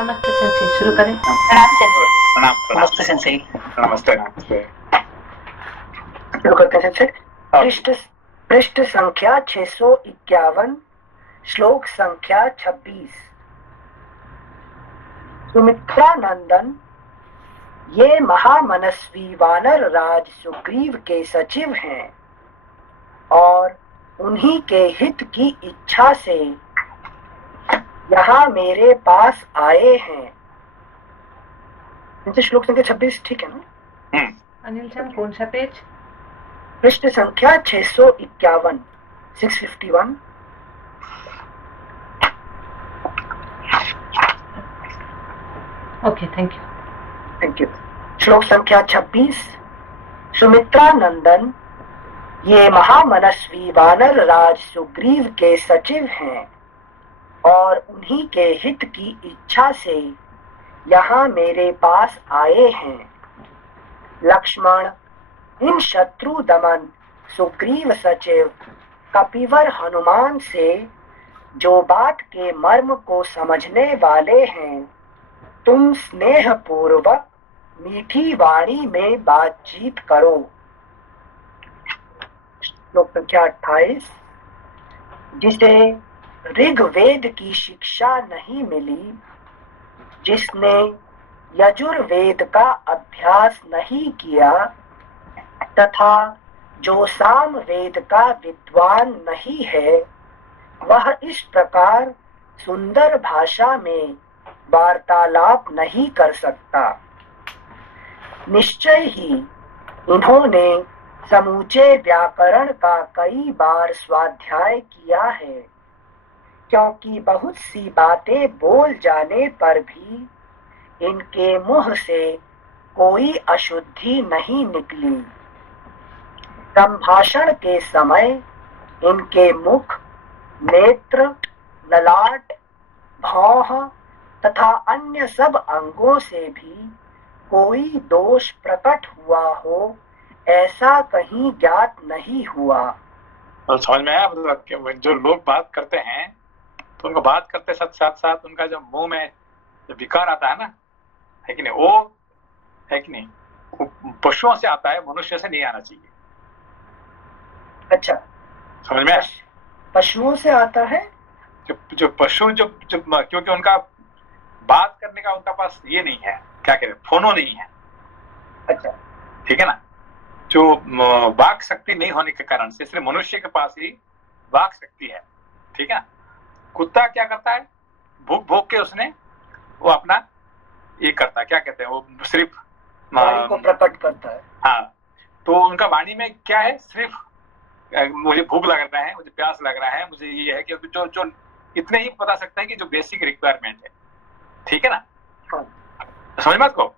नमस्ते सेंसे, शुरू करें। प्रणाम सेंसे। प्रणाम। नमस्ते सेंसे। नमस्ते नमस्ते। शुरू करते हैं सेंसे। पृष्ठ संख्या 651, श्लोक संख्या 26। सुमित्रा नंदन, ये महामनस्वी वानर राज सुग्रीव के सचिव हैं और उन्हीं के हित की इच्छा से यहाँ मेरे पास आए हैं। इनसे श्लोक संख्या 26 ठीक है ना? अनिल चंद, कौन सा पेज? पृष्ठ संख्या 651, 651। Okay, thank you. Thank you. श्लोक संख्या 26। सुमित्रा नंदन, ये महामनस्वी वानर राज सुग्रीव के सचिव हैं और उन्हीं के हित की इच्छा से यहाँ मेरे पास आए हैं। लक्ष्मण, इन शत्रु दमन सुग्रीव सचिव कपिवर हनुमान से जो बात के मर्म को समझने वाले हैं, तुम स्नेह पूर्वक मीठी वाणी में बातचीत करो। श्लोक संख्या 28। जिसे ऋग्वेद की शिक्षा नहीं मिली, जिसने यजुर्वेद का अभ्यास नहीं किया तथा जो सामवेद का विद्वान नहीं है, वह इस प्रकार सुंदर भाषा में वार्तालाप नहीं कर सकता। निश्चय ही इन्होंने समूचे व्याकरण का कई बार स्वाध्याय किया है, क्योंकि बहुत सी बातें बोल जाने पर भी इनके मुंह से कोई अशुद्धि नहीं निकली। संभाषण के समय इनके मुख, नेत्र, ललाट, भौह तथा अन्य सब अंगों से भी कोई दोष प्रकट हुआ हो, ऐसा कहीं ज्ञात नहीं हुआ। तो समझ में आया? मतलब जो लोग बात करते हैं तो उनको बात करते साथ साथ उनका जो मुंह में जो विकार आता है ना, है कि नहीं, वो है कि नहीं, वो पशुओं से आता है, मनुष्य से नहीं आना चाहिए। अच्छा, समझ में आया? पशुओं से आता है? जो पशु जो क्योंकि उनका बात करने का उनका पास ये नहीं है, क्या कहते हैं, फोनो नहीं है। अच्छा, ठीक है ना? जो वाक शक्ति नहीं होने के कारण से, इसलिए मनुष्य के पास ही वाक शक्ति है। ठीक है ना? कुत्ता क्या करता है? भूख भूख के उसने वो अपना ये करता है, क्या कहते हैं, वो सिर्फ वाणी को प्रकट करता है। हाँ, तो उनका वाणी में क्या है? सिर्फ मुझे भूख लग रहा है, मुझे प्यास लग रहा है, मुझे ये है, कि जो इतने ही बता सकता है कि जो बेसिक रिक्वायरमेंट है। ठीक है ना? हाँ। समझ मत को।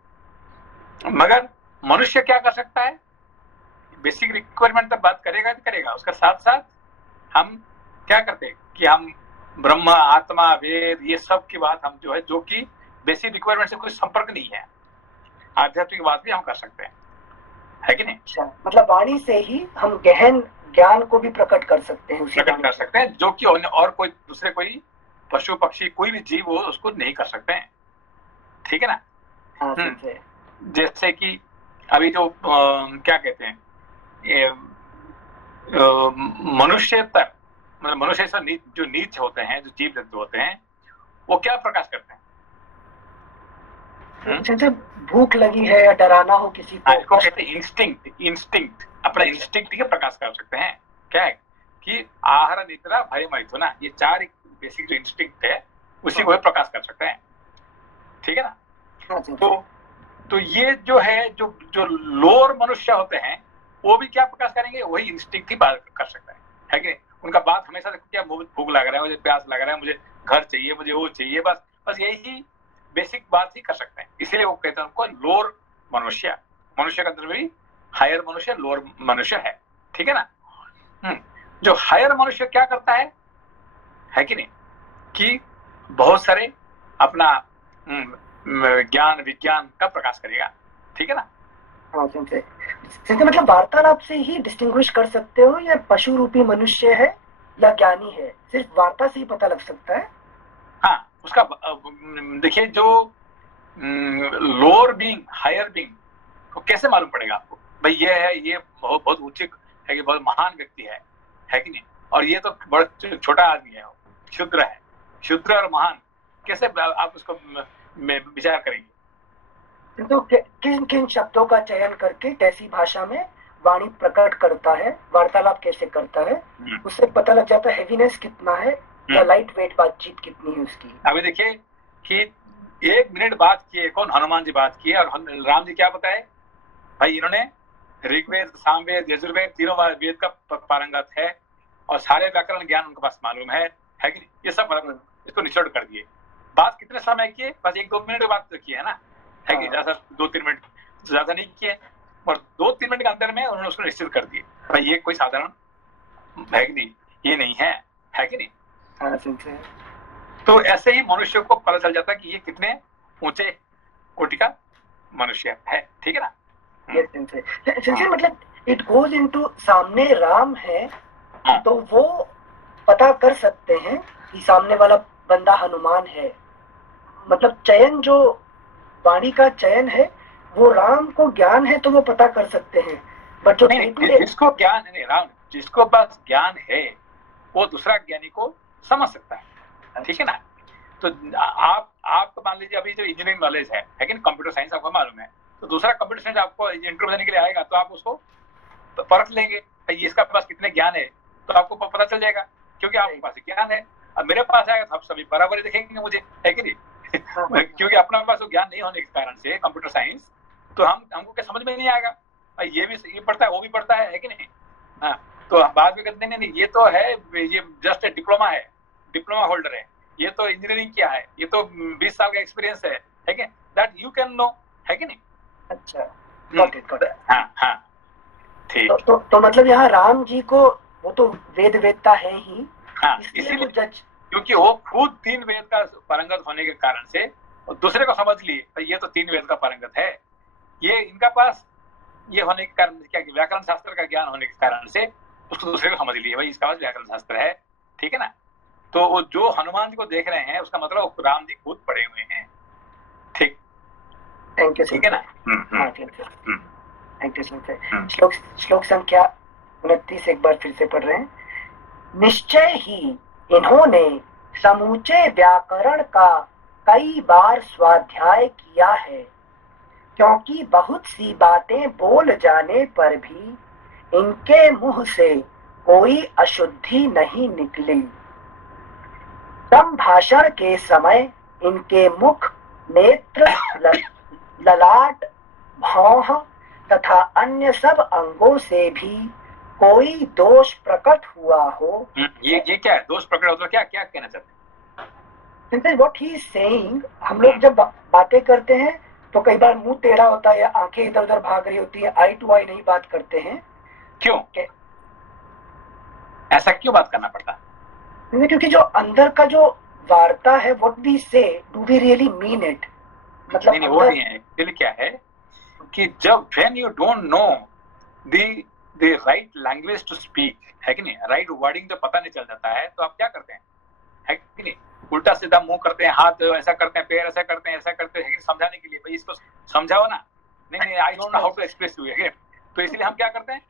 मगर मनुष्य क्या कर सकता है? बेसिक रिक्वायरमेंट तक बात करेगा तो करेगा, उसका साथ साथ हम क्या करते हैं कि हम ब्रह्म, आत्मा, वेद, ये सब की बात हम जो है, जो कि बेसिक रिक्वायरमेंट से कोई संपर्क नहीं है, आध्यात्मिक बात भी हम कर सकते हैं, है कि नहीं? अच्छा, मतलब वाणी से ही हम गहन ज्ञान को भी प्रकट कर सकते हैं, प्रकट कर सकते हैं, जो कि और कोई दूसरे कोई पशु पक्षी कोई भी जीव हो उसको नहीं कर सकते हैं। ठीक है ना? हाँ, जैसे कि अभी जो क्या कहते हैं, मनुष्य तक, मतलब मनुष्य से जो नीच होते हैं, जो जीव जंतु होते हैं, वो क्या प्रकाश करते हैं? जैसे भूख लगी है या डराना हो किसी को, कहते हैं इंस्टिंक्ट, अपना इंस्टिंक्ट के प्रकाश कर सकते हैं। क्या है कि आहार, निद्रा, भय, मैथुना, ये चार बेसिक जो इंस्टिंक्ट है उसी को प्रकाश कर सकते हैं। ठीक है ना? तो ये जो है, जो लोअर मनुष्य होते हैं, वो भी क्या प्रकाश करेंगे? वही इंस्टिंक्ट की बात कर सकता है कि नहीं? उनका बात हमेशा क्या, भूख लग रहा है, मुझे प्यास लग रहा है, मुझे घर चाहिए, मुझे वो चाहिए, बस यही बेसिक बात ही कर सकते हैं। इसीलिए वो कहते हैं उनको लोअर मनुष्य। मनुष्य का अंदर भी हायर मनुष्य, लोअर मनुष्य है। ठीक है ना? जो हायर मनुष्य क्या करता है कि नहीं, कि बहुत सारे अपना ज्ञान विज्ञान का प्रकाश करेगा। ठीक है ना? हाँ, मतलब वार्तालाप से ही डिस्टिंग्विश कर सकते हो या पशु रूपी मनुष्य है या ज्ञानी है, सिर्फ वार्ता से ही पता लग सकता है। हाँ, उसका देखिए जो लोअर बीइंग हायर बीइंग को कैसे मालूम पड़ेगा आपको भाई ये है, ये बहुत बहुत उच्च है कि बहुत महान व्यक्ति है कि नहीं, और ये तो बड़ा छोटा आदमी है, क्षुद्र है। क्षुद्र और महान कैसे आप उसको विचार करेंगे? तो किन किन शब्दों का चयन करके कैसी भाषा में वाणी प्रकट करता है, वार्तालाप कैसे करता है, उससे पता लग जाता है हेवीनेस कितना है या लाइट वेट बातचीत कितनी है उसकी। अभी देखिए कि 1 मिनट बात किए, कौन? हनुमान जी बात किए, और राम जी क्या बताए भाई, इन्होंने ऋग्वेद, सामवेद, यजुर्वेद तीनों वेद का पारंगत है और सारे व्याकरण ज्ञान उनके पास मालूम है कि नहीं, ये सब इसको निचोड़ कर दिए। बात कितने समय किए? बस 1-2 मिनट बात की है ना, है कि ज्यादा 2-3 मिनट ज्यादा नहीं किए, और 2-3 मिनट के अंदर में उन्होंने उसको निश्चित कर दिए भाई ये कोई साधारण है कि नहीं, ये नहीं है कि नहीं। तो ऐसे ही मनुष्य को पता चल जाता है कि ये कितने ऊंचे कोटि का मनुष्य है, ठीक है ना। मतलब इट गोज इनटू, सामने राम है तो वो पता कर सकते हैं कि सामने वाला बंदा हनुमान है। मतलब चयन, जो वाणी का चयन है वो राम को ज्ञान है तो वो पता कर सकते हैं, बट जो जिसको ज्ञान है, राम जिसको पास ज्ञान है वो दूसरा ज्ञानी को समझ सकता है, ठीक है ना। तो आप मान लीजिए अभी जो इंजीनियरिंग नॉलेज है कि कंप्यूटर साइंस आपको मालूम है, तो दूसरा कंप्यूटर साइंस आपको इंटरव्यू देने के लिए आएगा तो आप उसको परख लेंगे भाई इसका पास कितने ज्ञान है, तो आपको पता चल जाएगा क्योंकि आपके पास ज्ञान है। अब मेरे पास आएगा तो आप सभी बराबर ही देखेंगे मुझे, है कि नहीं क्योंकि अपने पास वो ज्ञान नहीं होने के कारण से कंप्यूटर साइंस, तो हमको क्या समझ में नहीं आएगा, ये भी पढ़ता है वो भी पढ़ता है कि नहीं। हाँ, तो बाद में कहते नहीं ये तो है, ये जस्ट डिप्लोमा है, डिप्लोमा होल्डर है, ये तो इंजीनियरिंग किया है, ये तो 20 साल का एक्सपीरियंस है कि दैट यू कैन नो, है कि नहीं। अच्छा, got it. हाँ ठीक। तो मतलब यहाँ राम जी को वो तो वेद वेदता है ही, हाँ, इसीलिए क्योंकि वो खुद 3 वेद का पारंगत होने के कारण से और दूसरे को समझ लिए तो ये तो 3 वेद का पारंगत है, ये इनका पास ये होने के कारण क्या व्याकरण शास्त्र का ज्ञान होने के कारण से उसको दूसरे को समझ लिए भाई इसका पास व्याकरण शास्त्र है, ठीक है ना। तो वो जो हनुमान जी को देख रहे हैं उसका मतलब राम जी खुद पढ़े हुए हैं, ठीक। थैंक यू, ठीक है ना। Thank you sir. श्लोक संख्या 29 एक बार फिर से पढ़ रहे हैं। निश्चय ही इन्होंने समूचे व्याकरण का कई बार स्वाध्याय किया है, क्योंकि बहुत सी बातें बोल जाने पर भी इनके मुंह से कोई अशुद्धि नहीं निकली। संभाषण के समय इनके मुख, नेत्र, ललाट, भौह तथा अन्य सब अंगों से भी कोई दोष प्रकट हुआ हो। ये क्या है दोष प्रकट होता है, क्या क्या कहना चाहते हैं? What he is saying, हम लोग जब बातें करते हैं तो कई बार मुंह टेढ़ा होता है या आंखें इधर उधर भाग रही होती है, आई टू आई नहीं बात करते हैं। क्यों? ऐसा क्यों बात करना पड़ता? क्योंकि जो अंदर का जो वार्ता है, what we say, do we really mean it? मतलब नहीं, वो नहीं है। एक्चुअली क्या है कि जब when you don't know the right language to speak, है कि नहीं, राइट वर्डिंग जब पता नहीं चल जाता है तो आप क्या करते हैं, है कि नहीं, उल्टा सीधा मुंह करते हैं, हाथ ऐसा करते हैं, पैर ऐसा करते हैं, ऐसा करते हैं समझाने के लिए, भाई इसको समझाओ ना। नहीं, I don't know how to express you, है तो इसलिए हम क्या करते हैं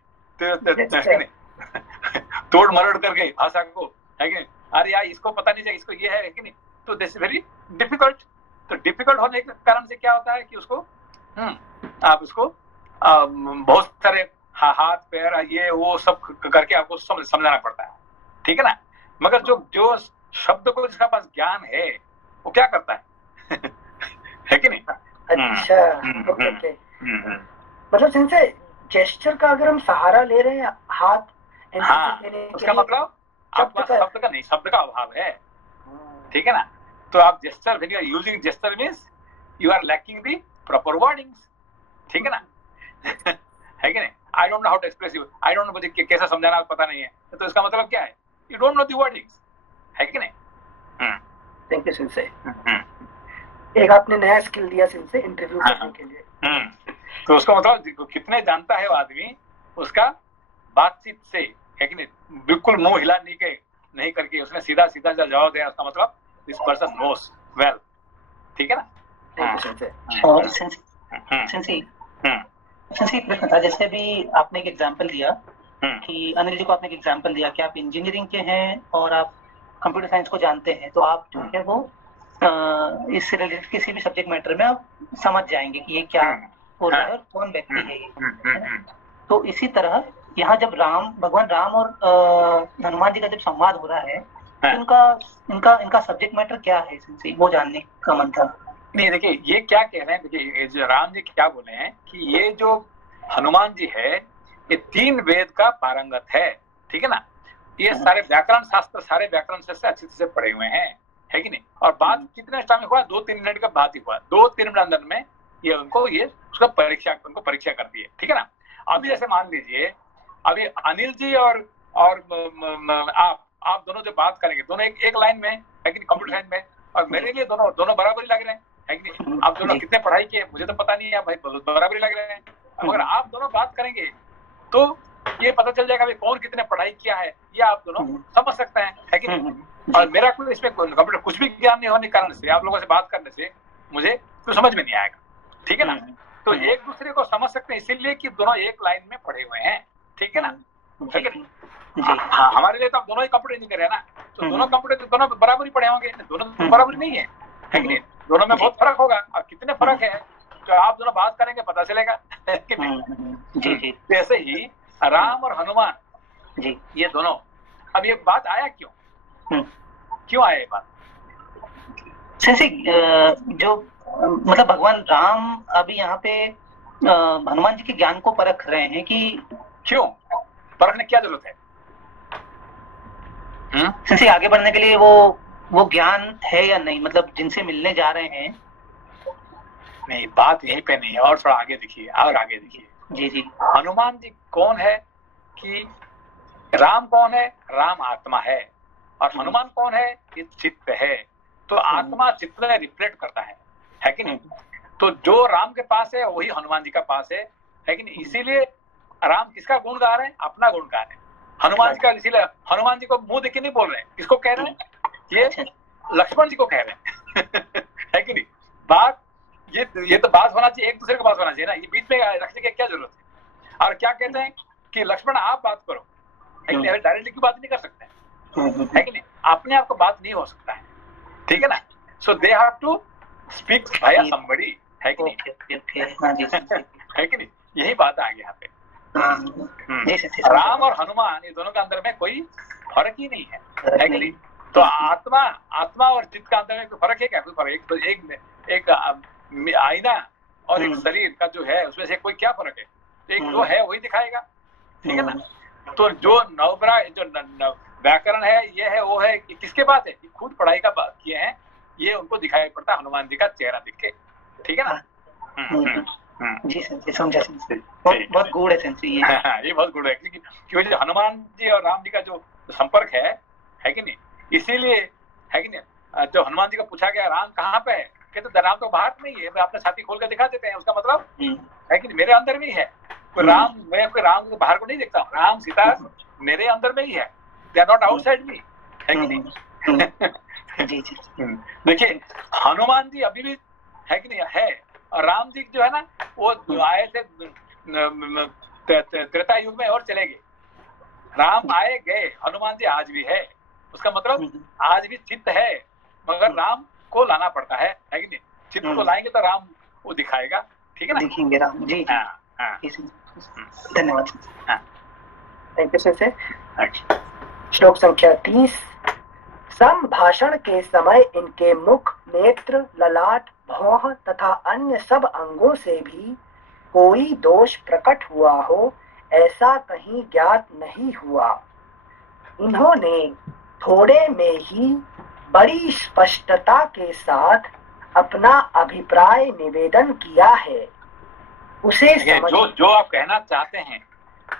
तोड़ मरोड़ करके भाषा को, है कि नहीं, अरे यार इसको पता नहीं चाहिए, इसको ये है कि नहीं, तो दिस इज वेरी डिफिकल्ट। तो डिफिकल्ट होने के कारण से क्या होता है कि उसको आप उसको बहुत सारे हाथ पैर ये वो सब करके आपको समझाना पड़ता है, ठीक है ना। मगर जो शब्द को जिसका पास ज्ञान है वो क्या करता है है कि नहीं। अच्छा, ओके। मतलब जिनसे जेस्चर का अगर हम सहारा ले रहे हैं, हाथ, हाँ, उसका मतलब आपका शब्द का नहीं, शब्द का अभाव है, ठीक है ना। तो आप gesture, when you are using gesture means you are lacking the proper wordings, ठीक है ना है कि नहीं। I don't know how to express you, I don't know, मुझे कैसा समझाना पता नहीं है, तो इसका मतलब क्या है, you don't know the wordings, है कि नहीं। थैंक यू सिंसे। एक आपने नया स्किल दिया सिंसे इंटरव्यू करने के लिए। तो उसका मतलब कितने जानता है वो आदमी, उसका बातचीत से, है कि नहीं, बिल्कुल मुंह हिला नहीं करके उसने सीधा सीधा जवाब दिया, उसका मतलब दिस पर्सन नोस वेल, ठीक है ना? Thank you, sensei. और हम्म, सेंसी हम्म, एक प्रश्न था, जैसे भी आपने एक एग्जांपल दिया हम्म, कि अनिल जी को आपने एक एग्जांपल दिया कि आप इंजीनियरिंग के हैं और आप कंप्यूटर साइंस को जानते हैं, तो आप जो है वो इससे रिलेटेड किसी भी सब्जेक्ट मैटर में आप समझ जाएंगे कि ये क्या हो रहा है और कौन व्यक्ति है ये। तो इसी तरह यहाँ जब भगवान राम और हनुमान जी का जब संवाद हो रहा है, तो इनका सब्जेक्ट मैटर क्या है, सेंसी वो जानने का मन था। नहीं, देखिए ये क्या कह रहे हैं, देखिए ये जो राम जी क्या बोले हैं कि ये जो हनुमान जी है ये 3 वेद का पारंगत है, ठीक है ना? ये सारे व्याकरण शास्त्र, सारे व्याकरण से अच्छे से पढ़े हुए हैं, है कि नहीं? और बात कितने टाइम में हुआ? 2-3 मिनट का बात ही हुआ। 2-3 मिनट अंदर में ये उनको उसका परीक्षा कर दी है, ठीक है ना? अभी जैसे मान लीजिए अभी अनिल जी और आप दोनों जो बात करेंगे, दोनों एक लाइन में है कि नहीं, कंप्यूटर साइंस में, और मेरे लिए दोनों बराबरी लग रहे हैं, है कि नहीं? आप दोनों कितने पढ़ाई किए मुझे तो पता नहीं है, भाई बराबरी लग रहे हैं। अगर आप दोनों बात करेंगे तो ये पता चल जाएगा भाई कौन कितने पढ़ाई किया है, ये आप दोनों समझ सकते हैं, है कि नहीं? और मेरा कोई इसमें कंप्यूटर कुछ भी ज्ञान नहीं होने के कारण से आप लोगों से बात करने से मुझे तो समझ में नहीं आएगा, ठीक है ना? तो एक दूसरे को समझ सकते हैं इसीलिए कि दोनों एक लाइन में पढ़े हुए हैं, ठीक है ना? हाँ, हमारे लिए तो आप दोनों ही कंप्यूटर इंजीनियर है ना, तो दोनों कंप्यूटर दोनों बराबर ही पढ़े होंगे, दोनों बराबर नहीं है कि नहीं? दोनों में बहुत फर्क होगा, और कितने फर्क है जो आप दोनों बात करेंगे पता चलेगा, कि नहीं? ऐसे ही राम और हनुमान ये दोनों, अब ये बात आया क्यों आया ये बात? सेंसी जो मतलब भगवान राम अभी यहाँ पे हनुमान जी के ज्ञान को परख रहे हैं कि क्यों परखने क्या जरूरत है? सेंसी आगे बढ़ने के लिए वो ज्ञान है या नहीं, मतलब जिनसे मिलने जा रहे हैं। नहीं, बात यहीं पे नहीं है, और थोड़ा आगे देखिए, और आगे देखिए। जी हनुमान जी कौन है कि राम कौन है? राम आत्मा है, और हनुमान कौन है? ये चित्त है। तो आत्मा चित्त में रिफ्लेक्ट करता है कि नहीं? तो जो राम के पास है वही हनुमान जी का पास है कि नहीं? इसीलिए राम किसका गुण गा रहे हैं? अपना गुण गा रहे हैं हनुमान जी का। इसीलिए हनुमान जी को मुंह देख के नहीं बोल रहे हैं, किसको कह रहे हैं? ये लक्ष्मण जी को कह रहे हैं, है कि नहीं? बात ये तो बात होना चाहिए, एक दूसरे को बात होना चाहिए ना, ये बीच में रखने की क्या जरूरत है? और क्या कहते हैं कि लक्ष्मण आप बात करो, है कि नहीं? डायरेक्टली की बात नहीं कर सकते हैं, है कि नहीं? अपने आप को बात नहीं हो सकता है, ठीक है ना? So they have to speak via somebody, है कि नहीं? है कि नहीं? यही बात आ गई यहाँ पे। राम और हनुमान ये दोनों के अंदर में कोई फर्क ही नहीं है कि नहीं? तो आत्मा और चित्त का अंदर में कोई फर्क है क्या? कोई फर्क? एक आईना और एक शरीर का जो है उसमें से कोई क्या फर्क है? एक जो है वही दिखाएगा, ठीक है ना? तो जो जो व्याकरण है, ये है वो है, किसके पास है? खुद पढ़ाई का बात किए हैं, ये उनको दिखाई पड़ता हनुमान जी का चेहरा दिख के, ठीक है ना? जी सेंसी, समझा सेंसी। बहुत गुड है सेंसी ये। ये बहुत गुड है, क्योंकि जो हनुमान जी और राम जी का जो संपर्क है कि नहीं? इसीलिए है कि नहीं, जो हनुमान जी को पूछा गया राम कहाँ पे है, कहते राम तो बाहर नहीं है, अपने छाती खोल कर दिखा देते हैं, उसका मतलब है कि नहीं मेरे अंदर में ही है। कोई राम, मैं कोई राम को बाहर को नहीं देखता हूँ, राम सीता मेरे अंदर में ही है, दे आर नॉट आउटसाइड मी, है कि नहीं? देखिए हनुमान जी अभी भी है कि नहीं है, और राम जी जो है ना वो आए थे त्रेता युग में और चले गए। राम आए गए, हनुमान जी आज भी है, उसका मतलब आज भी चित्त है, मगर राम को लाना पड़ता है कि नहीं? चित्त को लाएंगे तो राम वो दिखाएगा, ठीक है ना? दिखेंगे राम जी। धन्यवाद। Thank you sir. श्लोक संख्या 30। संभाषण के समय इनके मुख, नेत्र, ललाट, भौह तथा अन्य सब अंगों से भी कोई दोष प्रकट हुआ हो, ऐसा कहीं ज्ञात नहीं हुआ। इन्होंने थोड़े में ही बड़ी स्पष्टता के साथ अपना अभिप्राय निवेदन किया है। उसे जो आप कहना चाहते हैं,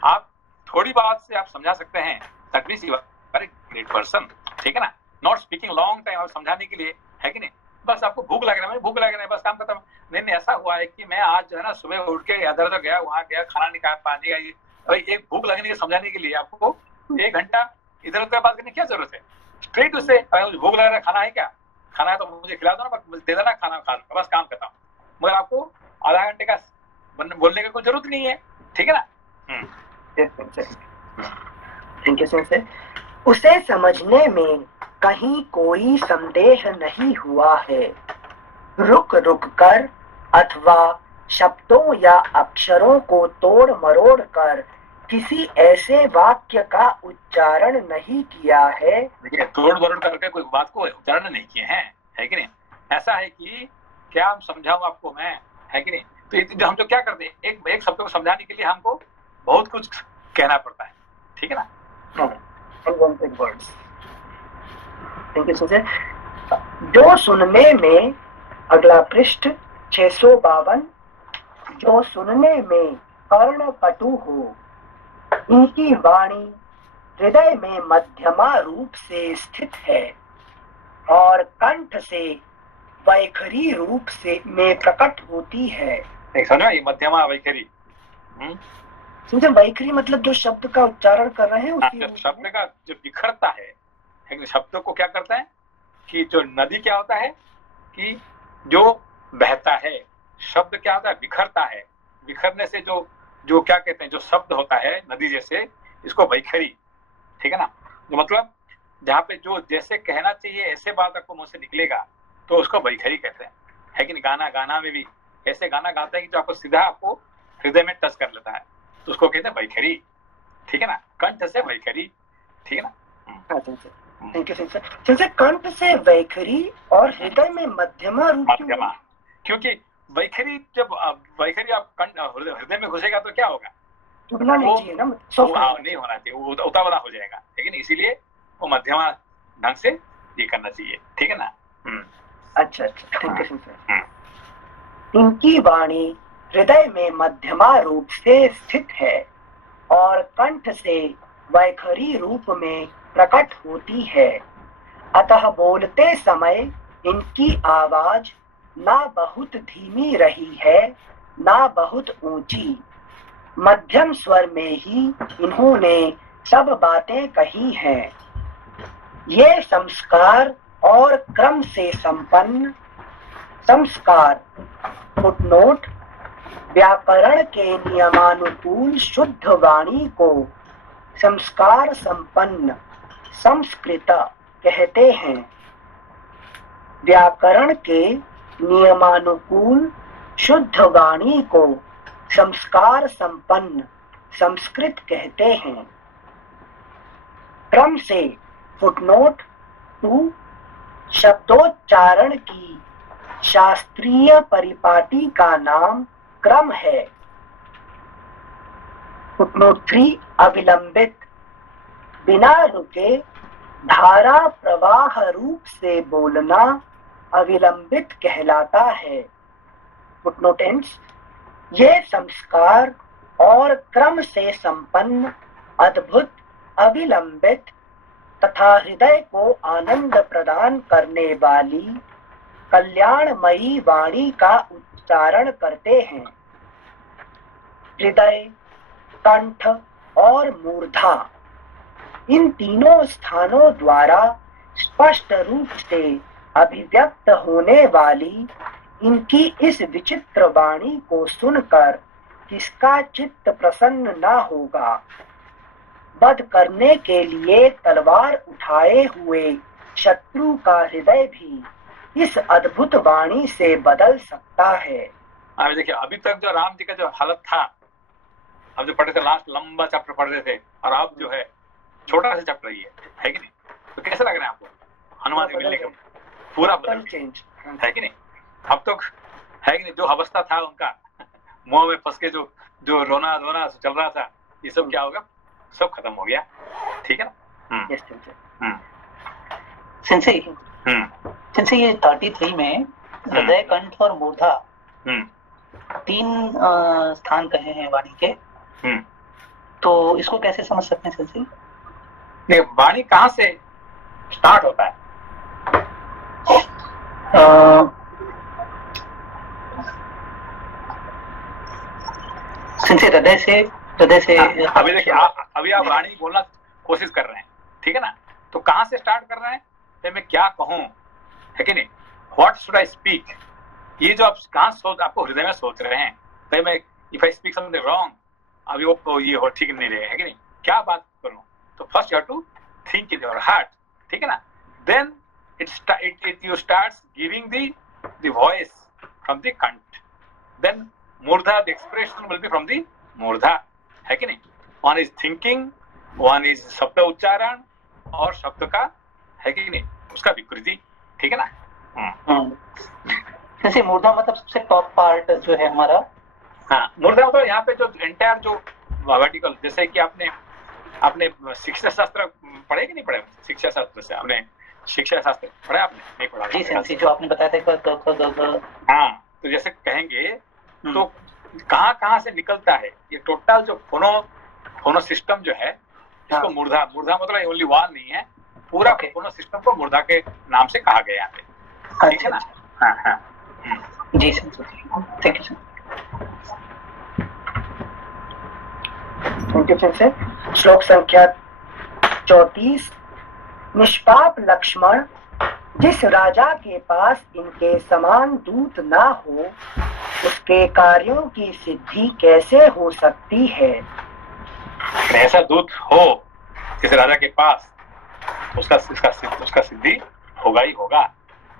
आप थोड़ी बात से आप समझा सकते हैं, that means you are a great person, ठीक है ना? नॉट स्पीकिंग लॉन्ग टाइम, आप समझाने के लिए, है कि नहीं? बस आपको भूख लग रहा है, भूख लग रहा है, बस काम खत्म। नहीं, ऐसा हुआ है कि मैं आज जो है ना सुबह उठ के इधर उधर गया, वहां गया, खाना निकाल पानी का, एक भूख लगने के समझाने के लिए आपको 1 घंटा इधर उधर बात करने की क्या जरूरत है? स्ट्रेट उससे भूख लग रहा है, खाना है क्या? खाना है तो मुझे खिला दो ना, बस दे देना, खाना खा लूंगा, बस काम करता हूँ। मगर आपको आधा घंटे का बोलने की कोई जरूरत नहीं है, ठीक है ना। Thank you sir. उसे समझने में कहीं कोई संदेह नहीं हुआ है। रुक रुक कर अथवा शब्दों या अक्षरों को तोड़ मरोड़ कर किसी ऐसे वाक्य का उच्चारण नहीं किया है। देखिए, तोड़ मरोड़ करके कोई बात को उच्चारण नहीं किए हैं, है कि नहीं। ऐसा है कि क्या हम समझाऊं आपको मैं, है कि नहीं। तो जो हम जो क्या करते हैं, एक शब्द को समझाने के लिए हमको बहुत कुछ कहना पड़ता है, ठीक है ना। Unwanted words. Thank you sir. जो सुनने में, अगला पृष्ठ 652, जो सुनने में कर्णपटु हो, इनकी वाणी हृदय में मध्यमा रूप से स्थित है और कंठ से वैखरी रूप से में प्रकट होती है। समझो ये मध्यमा वैखरी। समझे, वैखरी मतलब जो शब्द का उच्चारण कर रहे हैं उसकी शब्द का जो बिखरता है, शब्दों को क्या करता है कि जो नदी क्या होता है कि जो बहता है, शब्द क्या होता है, बिखरता है। बिखरने से जो क्या कहते हैं, जो शब्द होता है नदी जैसे, इसको वैखरी, ठीक है ना। जो मतलब जहाँ पे जो जैसे कहना चाहिए ऐसे बात आपको मुंह से निकलेगा तो उसको वैखरी कहते हैं, है कि नहीं। गाना में भी ऐसे गाना गाता है कि जो आपको सीधा आपको हृदय में टच कर लेता है, तो उसको कहते हैं वैखरी, ठीक है ना। कंठ से वैखरी, ठीक है ना। Thank you sir. कंठ से वैखरी और हृदय में मध्यमा रूप। मध्यमा, क्योंकि वैखरी जब वैखरी आप हृदय में घुसेगा तो क्या होगा, टूटना नहीं चाहिए ना, नहीं होना चाहिए, वो उतावला हो जाएगा, लेकिन इसीलिए वो मध्यमा ढंग से ये करना चाहिए, ठीक है ना। अच्छा, थैंक यू सर। इनकी वाणी हृदय में मध्यमा रूप से स्थित है और कंठ से वैखरी रूप में प्रकट होती है, अतः बोलते समय इनकी आवाज ना बहुत धीमी रही है ना बहुत ऊंची, मध्यम स्वर में ही इन्होंने सब बातें कही हैं। ये संस्कार और क्रम से संपन्न संस्कार, फुटनोट, व्याकरण के नियमानुकूल शुद्ध वाणी को संस्कार संपन्न संस्कृत कहते हैं। व्याकरण के नियमानुकूल शुद्ध वाणी को संस्कार संपन्न संस्कृत कहते हैं। क्रम से, फुटनोट 2, शब्दोच्चारण की शास्त्रीय परिपाटी का नाम क्रम है। फुटनोट 3, अविलंबित, बिना रुके धारा प्रवाह रूप से बोलना अविलंबित कहलाता है। Footnote ends. ये संस्कार और क्रम से संपन्न, अद्भुत, अविलंबित तथा हृदय को आनंद प्रदान करने वाली कल्याणमयी वाणी का उच्चारण करते हैं। हृदय, कंठ और मूर्धा, इन तीनों स्थानों द्वारा स्पष्ट रूप से अभिव्यक्त होने वाली इनकी इस विचित्र वाणी को सुनकर किसका चित्त प्रसन्न न होगा। वध करने के लिए तलवार उठाए हुए शत्रु का हृदय भी इस अद्भुत वाणी से बदल सकता है। अभी देखिए, अभी तक जो राम जी का जो हालत था, अब जो पढ़े थे लास्ट लंबा चैप्टर पढ़ रहे थे, और अब जो है छोटा सा चैप्टर ही है कि नहीं। तो कैसे लग रहा है आपको हनुमान जी मिलने का? पूरा बदल चेंज है कि नहीं। अब तो है कि नहीं, जो अवस्था था उनका मुंह में फंस के जो रोना धोना चल रहा था, ये सब क्या होगा, सब खत्म हो गया, ठीक है ना। सिंसे ये 33 में हृदय, कंठ और मूर्धा 3 स्थान कहे हैं वाणी के, तो इसको कैसे समझ सकते हैं सिंसे? वाणी कहाँ से स्टार्ट होता है? सिंसे हृदय से अभी देखिए, अभी आप वाणी बोलना कोशिश कर रहे हैं, ठीक है ना। तो कहाँ से स्टार्ट कर रहे हैं, मैं क्या कहूँ, है कि नहीं? व्हाट शुड आई स्पीक, ये जो आप कहाँ सोच, आपको हृदय में सोच रहे हैं, तो मैं if I speak something wrong, अभी वो ये हो ठीक नहीं रहे, है कि नहीं, क्या बात करूं? तो first you have to think in your heart, ठीक है ना? Then it you starts giving the voice from the कंठ, then मूर्धा, the expression will be from the मूर्धा, है कि नहीं? one is thinking, one is शब्द उच्चारण, और शब्द का, है कि नहीं, उसका विकृति, ठीक है ना? जैसे मूर्धा मतलब सबसे टॉप पार्ट जो है हमारा। हाँ, मूर्धा मतलब यहाँ पे जो एंटायर जो वर्टिकल, जैसे कि आपने शिक्षा शास्त्र पढ़े कि नहीं पढ़े? शिक्षा शास्त्र से आपने शिक्षा शास्त्र पढ़ा? आपने नहीं पढ़ा? जी सेंसी, जो आपने बताया था। हाँ, तो जैसे कहेंगे तो कहाँ से निकलता है ये टोटल जो फोनो सिस्टम जो है, इसको मूर्धा मतलब ओनली वन नहीं है, पूरा फोनो सिस्टम को मूर्धा के नाम से कहा गया है, ठीक है ना? हाँ। जी sir, thank you sir. Sir श्लोक संख्या 34। निष्पाप लक्ष्मण, जिस राजा के पास इनके समान दूत ना हो, उसके कार्यों की सिद्धि कैसे हो सकती है? ऐसा दूत हो किसी राजा के पास, उसका सिद्धि होगा ही होगा,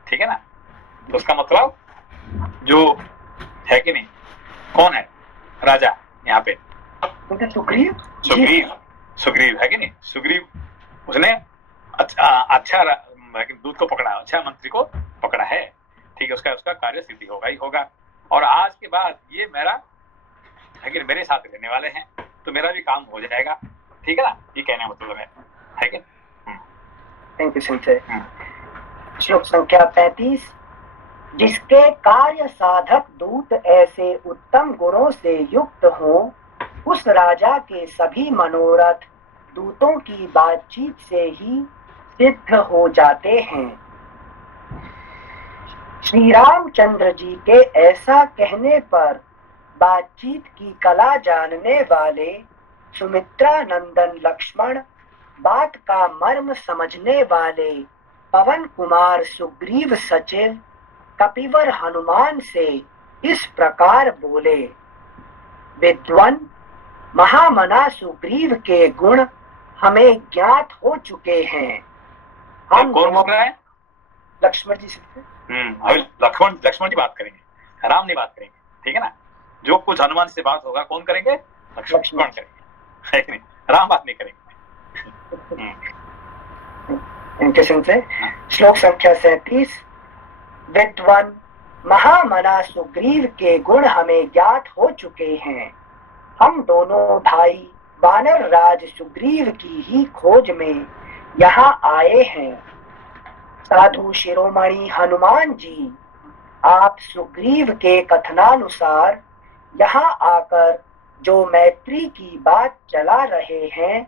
ठीक है ना? तो उसका मतलब जो है कि नहीं, कौन है राजा यहाँ पे? सुग्रीव है कि नहीं? सुग्रीव, उसने अच्छा दूत को पकड़ा, अच्छा मंत्री को पकड़ा है, ठीक है? उसका कार्य सिद्धि होगा ही होगा। और आज के बाद ये मेरा है कि मेरे साथ रहने वाले हैं, तो मेरा भी काम हो जाएगा, ठीक है ना? ये कहने मतलब है कि? Thank you Sanjay. श्लोक संख्या 35। जिसके कार्य साधक दूत ऐसे उत्तम गुणों से युक्त हो, उस राजा के सभी मनोरथ दूतों की बातचीत से ही सिद्ध हो जाते हैं। श्री रामचंद्र जी के ऐसा कहने पर बातचीत की कला जानने वाले सुमित्रा नंदन लक्ष्मण, बात का मर्म समझने वाले पवन कुमार सुग्रीव सचिव कपिवर हनुमान से इस प्रकार बोले। विद्वान महामना सुग्रीव के गुण हमें ज्ञात हो चुके हैं। हम कौन बोल रहा है? लक्ष्मण जी से। अभी लक्ष्मण की बात करेंगे, राम नहीं बात करेंगे, ठीक है ना? जो कुछ हनुमान से बात होगा कौन करेंगे? लक्ष्मण करेंगे, है कि नहीं? राम बात नहीं करेंगे। इनके से श्लोक संख्या 37। विद्वान महामना सुग्रीव के गुण हमें ज्ञात हो चुके हैं। हम दोनों भाई वानर राज सुग्रीव की ही खोज में यहाँ आए हैं। साधु शिरोमणि हनुमान जी, आप सुग्रीव के कथनानुसार यहाँ आकर जो मैत्री की बात चला रहे हैं,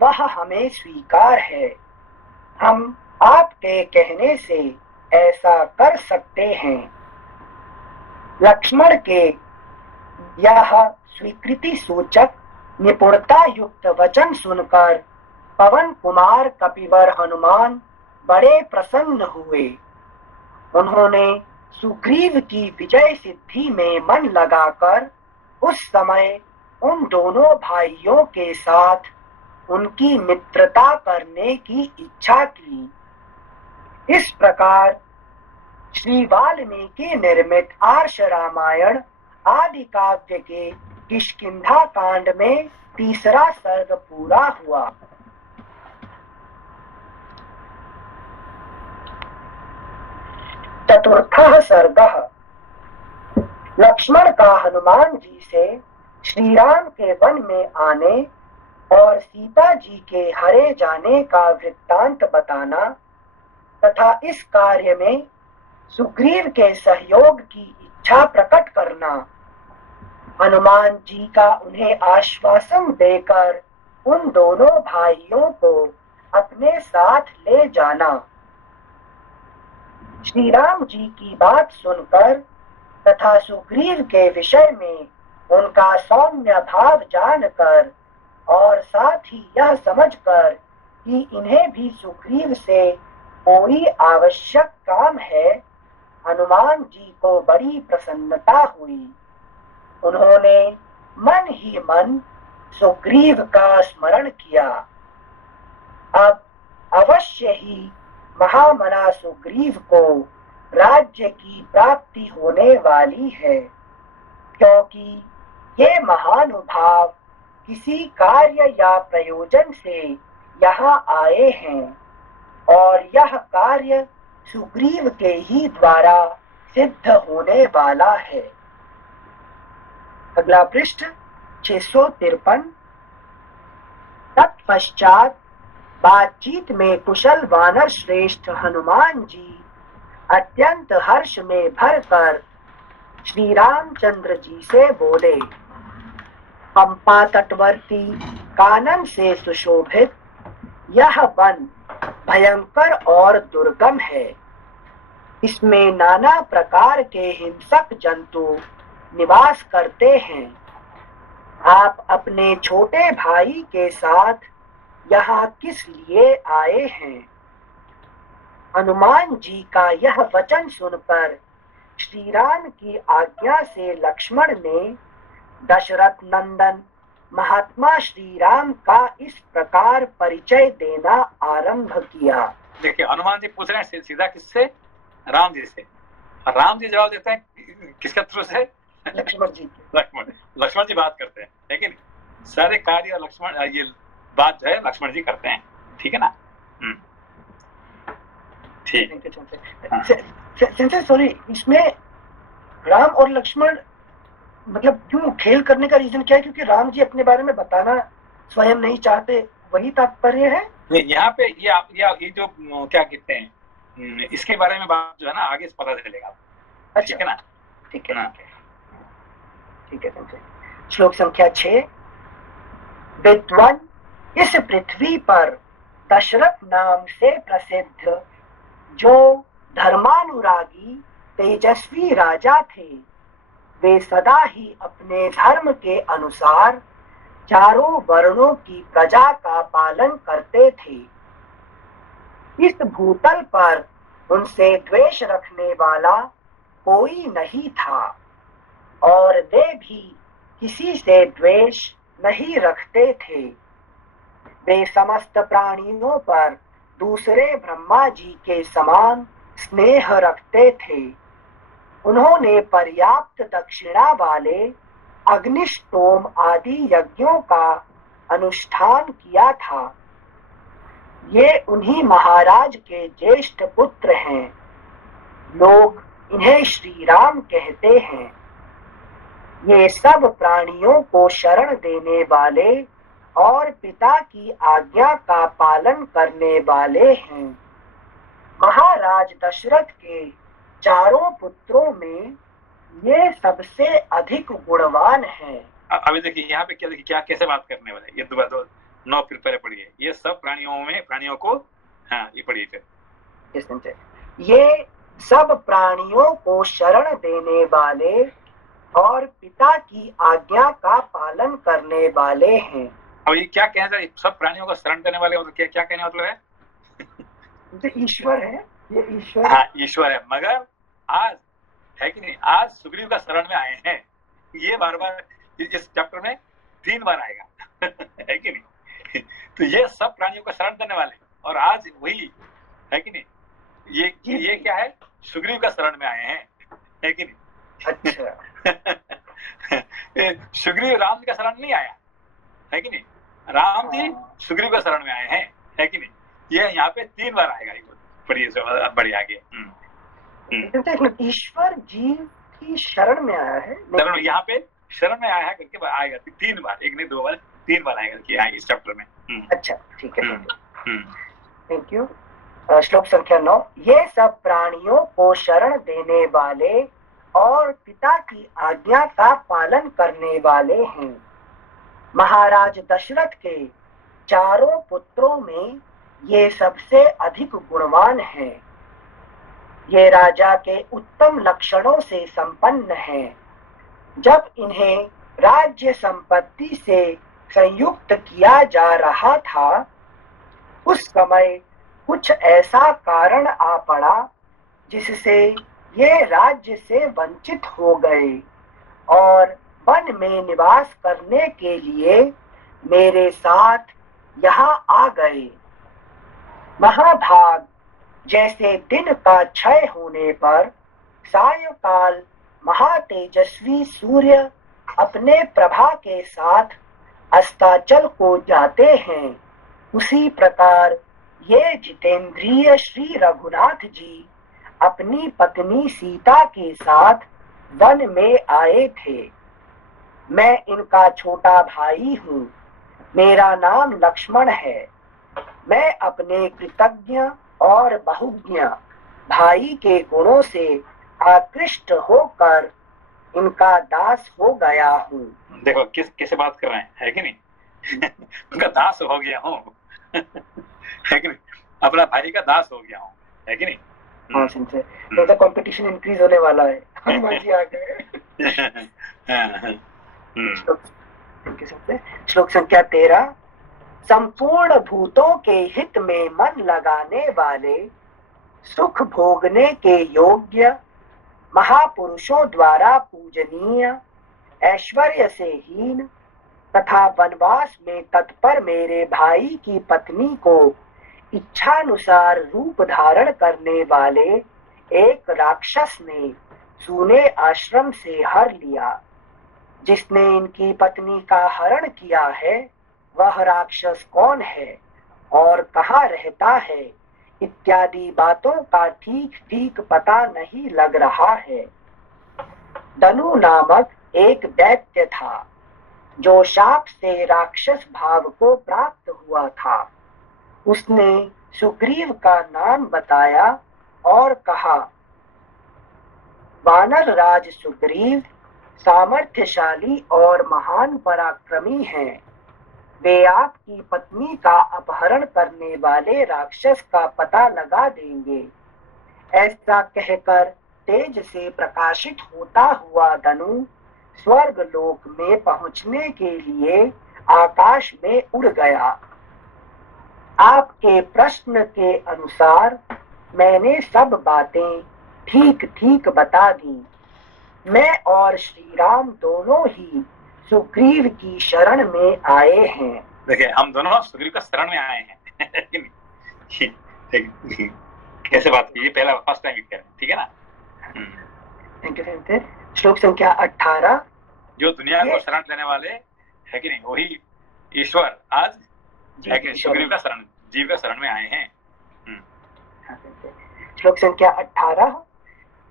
वह हमें स्वीकार है। हम आपके कहने से ऐसा कर सकते हैं। लक्ष्मण के यह स्वीकृति सूचक निपुणता युक्त वचन सुनकर पवन कुमार कपिवर हनुमान बड़े प्रसन्न हुए। उन्होंने सुग्रीव की विजय सिद्धि में मन लगाकर उस समय उन दोनों भाइयों के साथ उनकी मित्रता करने की इच्छा की। इस प्रकार श्री वाल्मीकि निर्मित आर्ष रामायण आदि काव्य के किष्किंधा कांड में तीसरा सर्ग पूरा हुआ। चतुर्थः सर्गः। लक्ष्मण का हनुमान जी से श्री राम के वन में आने और सीता जी के हरे जाने का वृत्तांत बताना तथा इस कार्य में सुग्रीव के सहयोग की इच्छा प्रकट करना। हनुमान जी का उन्हें आश्वासन देकर उन दोनों भाइयों को अपने साथ ले जाना। श्री राम जी की बात सुनकर तथा सुग्रीव के विषय में उनका सौम्य भाव जानकर और साथ ही यह समझकर कि इन्हें भी सुग्रीव से कोई आवश्यक काम है, हनुमान जी को बड़ी प्रसन्नता हुई। उन्होंने मन ही मन सुग्रीव का स्मरण किया। अब अवश्य ही महामना सुग्रीव को राज्य की प्राप्ति होने वाली है, क्योंकि ये महानुभाव किसी कार्य या प्रयोजन से यहाँ आए हैं और यह कार्य सुग्रीव के ही द्वारा सिद्ध होने वाला है। अगला पृष्ठ 653। तत्पश्चात बातचीत में कुशल वानर श्रेष्ठ हनुमान जी अत्यंत हर्ष में भरकर श्री रामचंद्र जी से बोले। पंपा तटवर्ती कानन से सुशोभित यह वन भयंकर और दुर्गम है। इसमें नाना प्रकार के हिंसक जंतु निवास करते हैं। आप अपने छोटे भाई के साथ यहाँ किस लिए आए हैं? हनुमान जी का यह वचन सुनकर श्री राम की आज्ञा से लक्ष्मण ने दशरथ नंदन महात्मा श्री राम का इस प्रकार परिचय देना आरंभ किया। देखिए, हनुमान जी पूछ रहे हैं सीधा किससे? राम जी से। राम जी जवाब देते हैं किसके थ्रू से? लक्ष्मण जी। लक्ष्मण जी बात करते हैं, लेकिन सारे कार्य लक्ष्मण, ये बात जो है लक्ष्मण जी करते हैं। ठीक है ना? ठीक। सॉरी, इसमें राम और लक्ष्मण मतलब क्यों खेल करने का रीजन क्या है? क्योंकि राम जी अपने बारे में बताना स्वयं नहीं चाहते, वही तात्पर्य है? यहाँ पे ये जो क्या कहते हैं, इसके बारे में बात जो है ना आगे पता चलेगा। अच्छा, ठीक है ना? ठीक है, ठीक है। श्लोक संख्या 6। विद्वान इस पृथ्वी पर दशरथ नाम से प्रसिद्ध जो धर्मानुरागी तेजस्वी राजा थे, वे सदा ही अपने धर्म के अनुसार चारों वर्णों की प्रजा का पालन करते थे। इस भूतल पर उनसे द्वेष रखने वाला कोई नहीं था और वे भी किसी से द्वेष नहीं रखते थे। वे समस्त प्राणियों पर दूसरे ब्रह्मा जी के समान स्नेह रखते थे। उन्होंने पर्याप्त दक्षिणा वाले अग्निष्टोम आदि यज्ञों का अनुष्ठान किया था। ये उन्हीं महाराज के ज्येष्ठ पुत्र हैं। लोग इन्हें श्री राम कहते हैं। ये सब प्राणियों को शरण देने वाले और पिता की आज्ञा का पालन करने वाले हैं। महाराज दशरथ के चारों पुत्रों में ये सबसे अधिक गुणवान है। अभी देखिए यहाँ पे क्या कैसे बात करने वाले, ये दो 9 फिर पहले पढ़िए। ये सब प्राणियों को, हाँ ये पढ़िए फिर। ये सब प्राणियों को शरण देने वाले और पिता की आज्ञा का पालन करने वाले हैं। अब ये क्या कहना है? सब प्राणियों को शरण देने वाले मतलब क्या कहने मतलब है? ईश्वर है, ये ईश्वर। हाँ ईश्वर है, मगर आज है कि नहीं, आज सुग्रीव का शरण में आए हैं। ये बार इस चैप्टर में 3 बार आएगा है कि नहीं? तो ये सब प्राणियों को शरण देने वाले, और आज वही है कि नहीं, ये क्या है? सुग्रीव का शरण में आए हैं, है कि नहीं? अच्छा सुग्रीव राम जी का शरण नहीं आया, है कि नहीं? राम जी सुग्रीव का शरण में आए हैं, है कि नहीं? ये यहाँ पे 3 बार आएगा। पढ़िए बढ़िए आगे। ईश्वर जी की शरण में आया है, यहाँ पे शरण में आया है करके आएगा 3 बार, 1 नहीं 2 बार, 3 बार आएगा कि इस चैप्टर में। अच्छा ठीक है, थैंक यू। श्लोक संख्या 9। ये सब प्राणियों को शरण देने वाले और पिता की आज्ञा का पालन करने वाले हैं। महाराज दशरथ के चारों पुत्रों में ये सबसे अधिक गुणवान हैं। ये राजा के उत्तम लक्षणों से संपन्न हैं। जब इन्हें राज्य संपत्ति से संयुक्त किया जा रहा था, उस समय कुछ ऐसा कारण आ पड़ा जिससे ये राज्य से वंचित हो गए और वन में निवास करने के लिए मेरे साथ यहाँ आ गए। महाभाग, जैसे दिन का क्षय होने पर सायंकाल महातेजस्वी सूर्य अपने प्रभा के साथ अस्ताचल को जाते हैं, उसी प्रकार ये जितेंद्रिय श्री रघुनाथ जी अपनी पत्नी सीता के साथ वन में आए थे। मैं इनका छोटा भाई हूँ, मेरा नाम लक्ष्मण है। मैं अपने कृतज्ञ और बहुज्ञ भाई के गुणों से आकृष्ट होकर इनका दास हो गया हूँ। देखो किससे बात कर रहे हैं, है कि नहीं? उनका दास हो गया हूँ, है कि नहीं? अपना भाई का दास हो गया हूँ, है कि नहीं? हाँ सिंचे, तो कंपटीशन इंक्रीज होने वाला है। हनुमान जी आ गए। श्लोक संख्या 13। संपूर्ण भूतों के हित में मन लगाने वाले, सुख भोगने के योग्य, महापुरुषों द्वारा पूजनीय, ऐश्वर्य से हीन तथा वनवास में तत्पर मेरे भाई की पत्नी को इच्छानुसार रूप धारण करने वाले एक राक्षस ने सूने आश्रम से हर लिया। जिसने इनकी पत्नी का हरण किया है वह राक्षस कौन है और कहाँ रहता है इत्यादि बातों का ठीक ठीक पता नहीं लग रहा है। दनु नामक एक दैत्य था जो शाप से राक्षस भाव को प्राप्त हुआ था। उसने सुग्रीव का नाम बताया और कहा, वानर राज सुग्रीव सामर्थ्यशाली और महान पराक्रमी हैं। वे आपकी पत्नी का अपहरण करने वाले राक्षस का पता लगा देंगे। ऐसा कहकर तेज से प्रकाशित होता हुआ धनु स्वर्ग लोक में पहुंचने के लिए आकाश में उड़ गया। आपके प्रश्न के अनुसार मैंने सब बातें ठीक ठीक बता दी। मैं और श्री राम दोनों ही सुग्रीव की शरण में आए हैं। देखिए, हम दोनों सुग्रीव का शरण में आए हैं। कैसे बात की? ये पहला फर्स्ट टाइम कह रहे हैं, ठीक है ना? Thank you. श्लोक संख्या 18। जो दुनिया को शरण लेने वाले है कि नहीं, वही ईश्वर आज है कि सुग्रीव का शरण, जीव का शरण में आए हैं। श्लोक संख्या 18।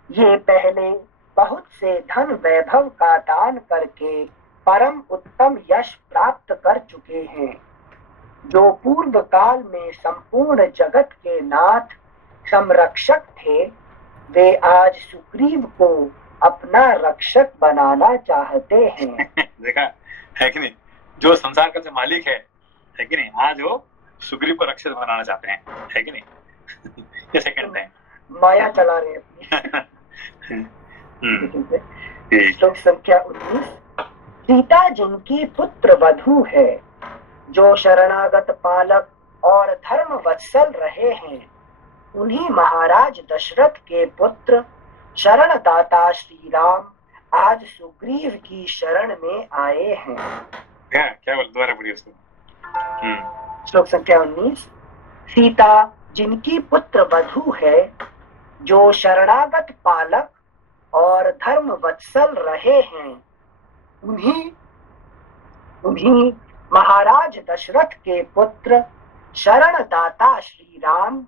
ये पहले बहुत से धन वैभव का दान करके परम उत्तम यश प्राप्त कर चुके हैं। जो पूर्व काल में संपूर्ण जगत के नाथ संरक्षक थे, वे आज सुग्रीव को अपना रक्षक बनाना चाहते हैं। देखा है कि नहीं? जो संसार का जो मालिक है कि नहीं, आज वो सुग्रीव को रक्षक बनाना चाहते हैं, है कि नहीं? ये सेकंड टाइम माया चला रहे हैं। श्लोक संख्या 19। सीता जिनकी पुत्र वधू है, जो शरणागत पालक और धर्म वत्सल रहे हैं, उन्हीं महाराज दशरथ के पुत्र शरणदाता श्री राम आज सुग्रीव की शरण में आए हैं। क्या बोल, दोबारा बोलिए उसको। श्लोक संख्या 19। सीता जिनकी पुत्र वधू है, जो शरणागत पालक और धर्म वत्सल रहे हैं, उन्हीं महाराज दशरथ के पुत्र शरणदाता श्री राम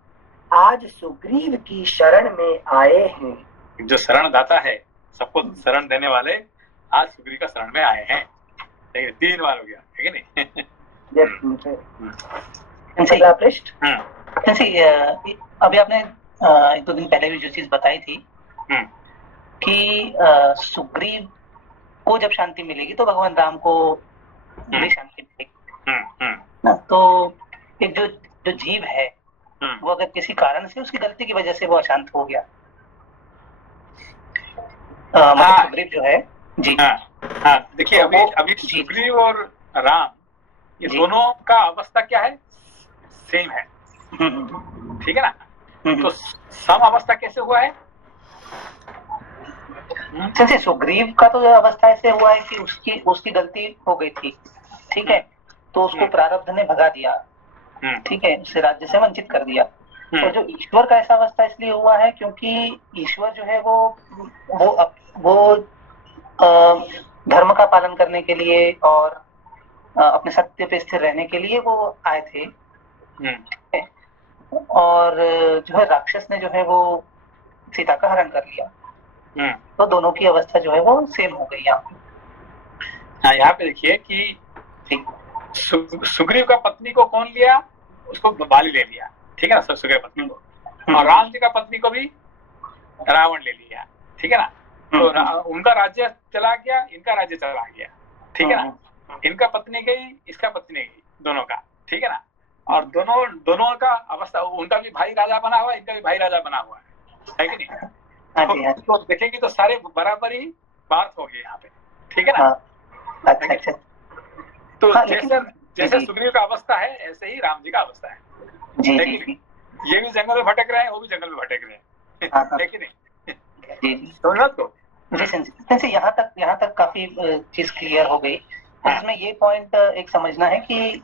आज सुग्रीव की शरण में आए हैं। जो शरणदाता है, सबको शरण देने वाले, आज सुग्रीव का शरण में आए हैं। 3 बार हो गया, है कि नहीं? अभी आपने 1-2 दिन पहले भी जो चीज बताई थी कि सुग्रीव को जब शांति मिलेगी तो भगवान राम को भी शांति मिलेगी। तो एक जो जीव है वो अगर किसी कारण से, उसकी गलती की वजह से वो अशांत हो गया, सुग्रीव जो है जी। देखिए, अभी सुग्रीव और राम, ये दोनों का अवस्था क्या है? सेम है, ठीक है ना। तो सम अवस्था कैसे हुआ है? जैसे सुग्रीव का तो अवस्था ऐसे हुआ है कि उसकी गलती हो गई थी, ठीक है, तो उसको प्रारब्ध ने भगा दिया, ठीक है, उसे राज्य से वंचित कर दिया। और जो ईश्वर का ऐसा अवस्था इसलिए हुआ है क्योंकि ईश्वर जो है वो धर्म का पालन करने के लिए और अपने सत्य पे स्थिर रहने के लिए वो आए थे, ठीक है? और जो है राक्षस ने जो है वो सीता का हरण कर लिया, तो दोनों की अवस्था जो है वो सेम हो गई यहाँ। हाँ, यहाँ पे देखिए कि सुग्रीव का पत्नी को कौन लिया? उसको बाली ले लिया, ठीक है ना, सुग्रीव पत्नी को, और राम जी का पत्नी को भी रावण ले लिया, ठीक है ना। तो उनका राज्य चला गया, इनका राज्य चला गया, ठीक है ना। इनका पत्नी गई, इसका पत्नी गई, दोनों का, ठीक है ना। और दोनों का अवस्था, उनका भी भाई राजा बना हुआ है, इनका भी भाई राजा बना हुआ है कि नहीं। तो देखेंगे तो सारे बराबरी बात हो गई यहाँ पे, ठीक है ना। अच्छा। तो जैसे सुग्रीव का अवस्था है ऐसे ही राम जी का अवस्था है, लेकिन ये भी जंगल में भटक रहे हैं, वो भी जंगल में भटक रहे हैं, लेकिन समझ को जैसे यहाँ तक काफी चीज क्लियर हो गई। इसमें ये पॉइंट एक समझना है कि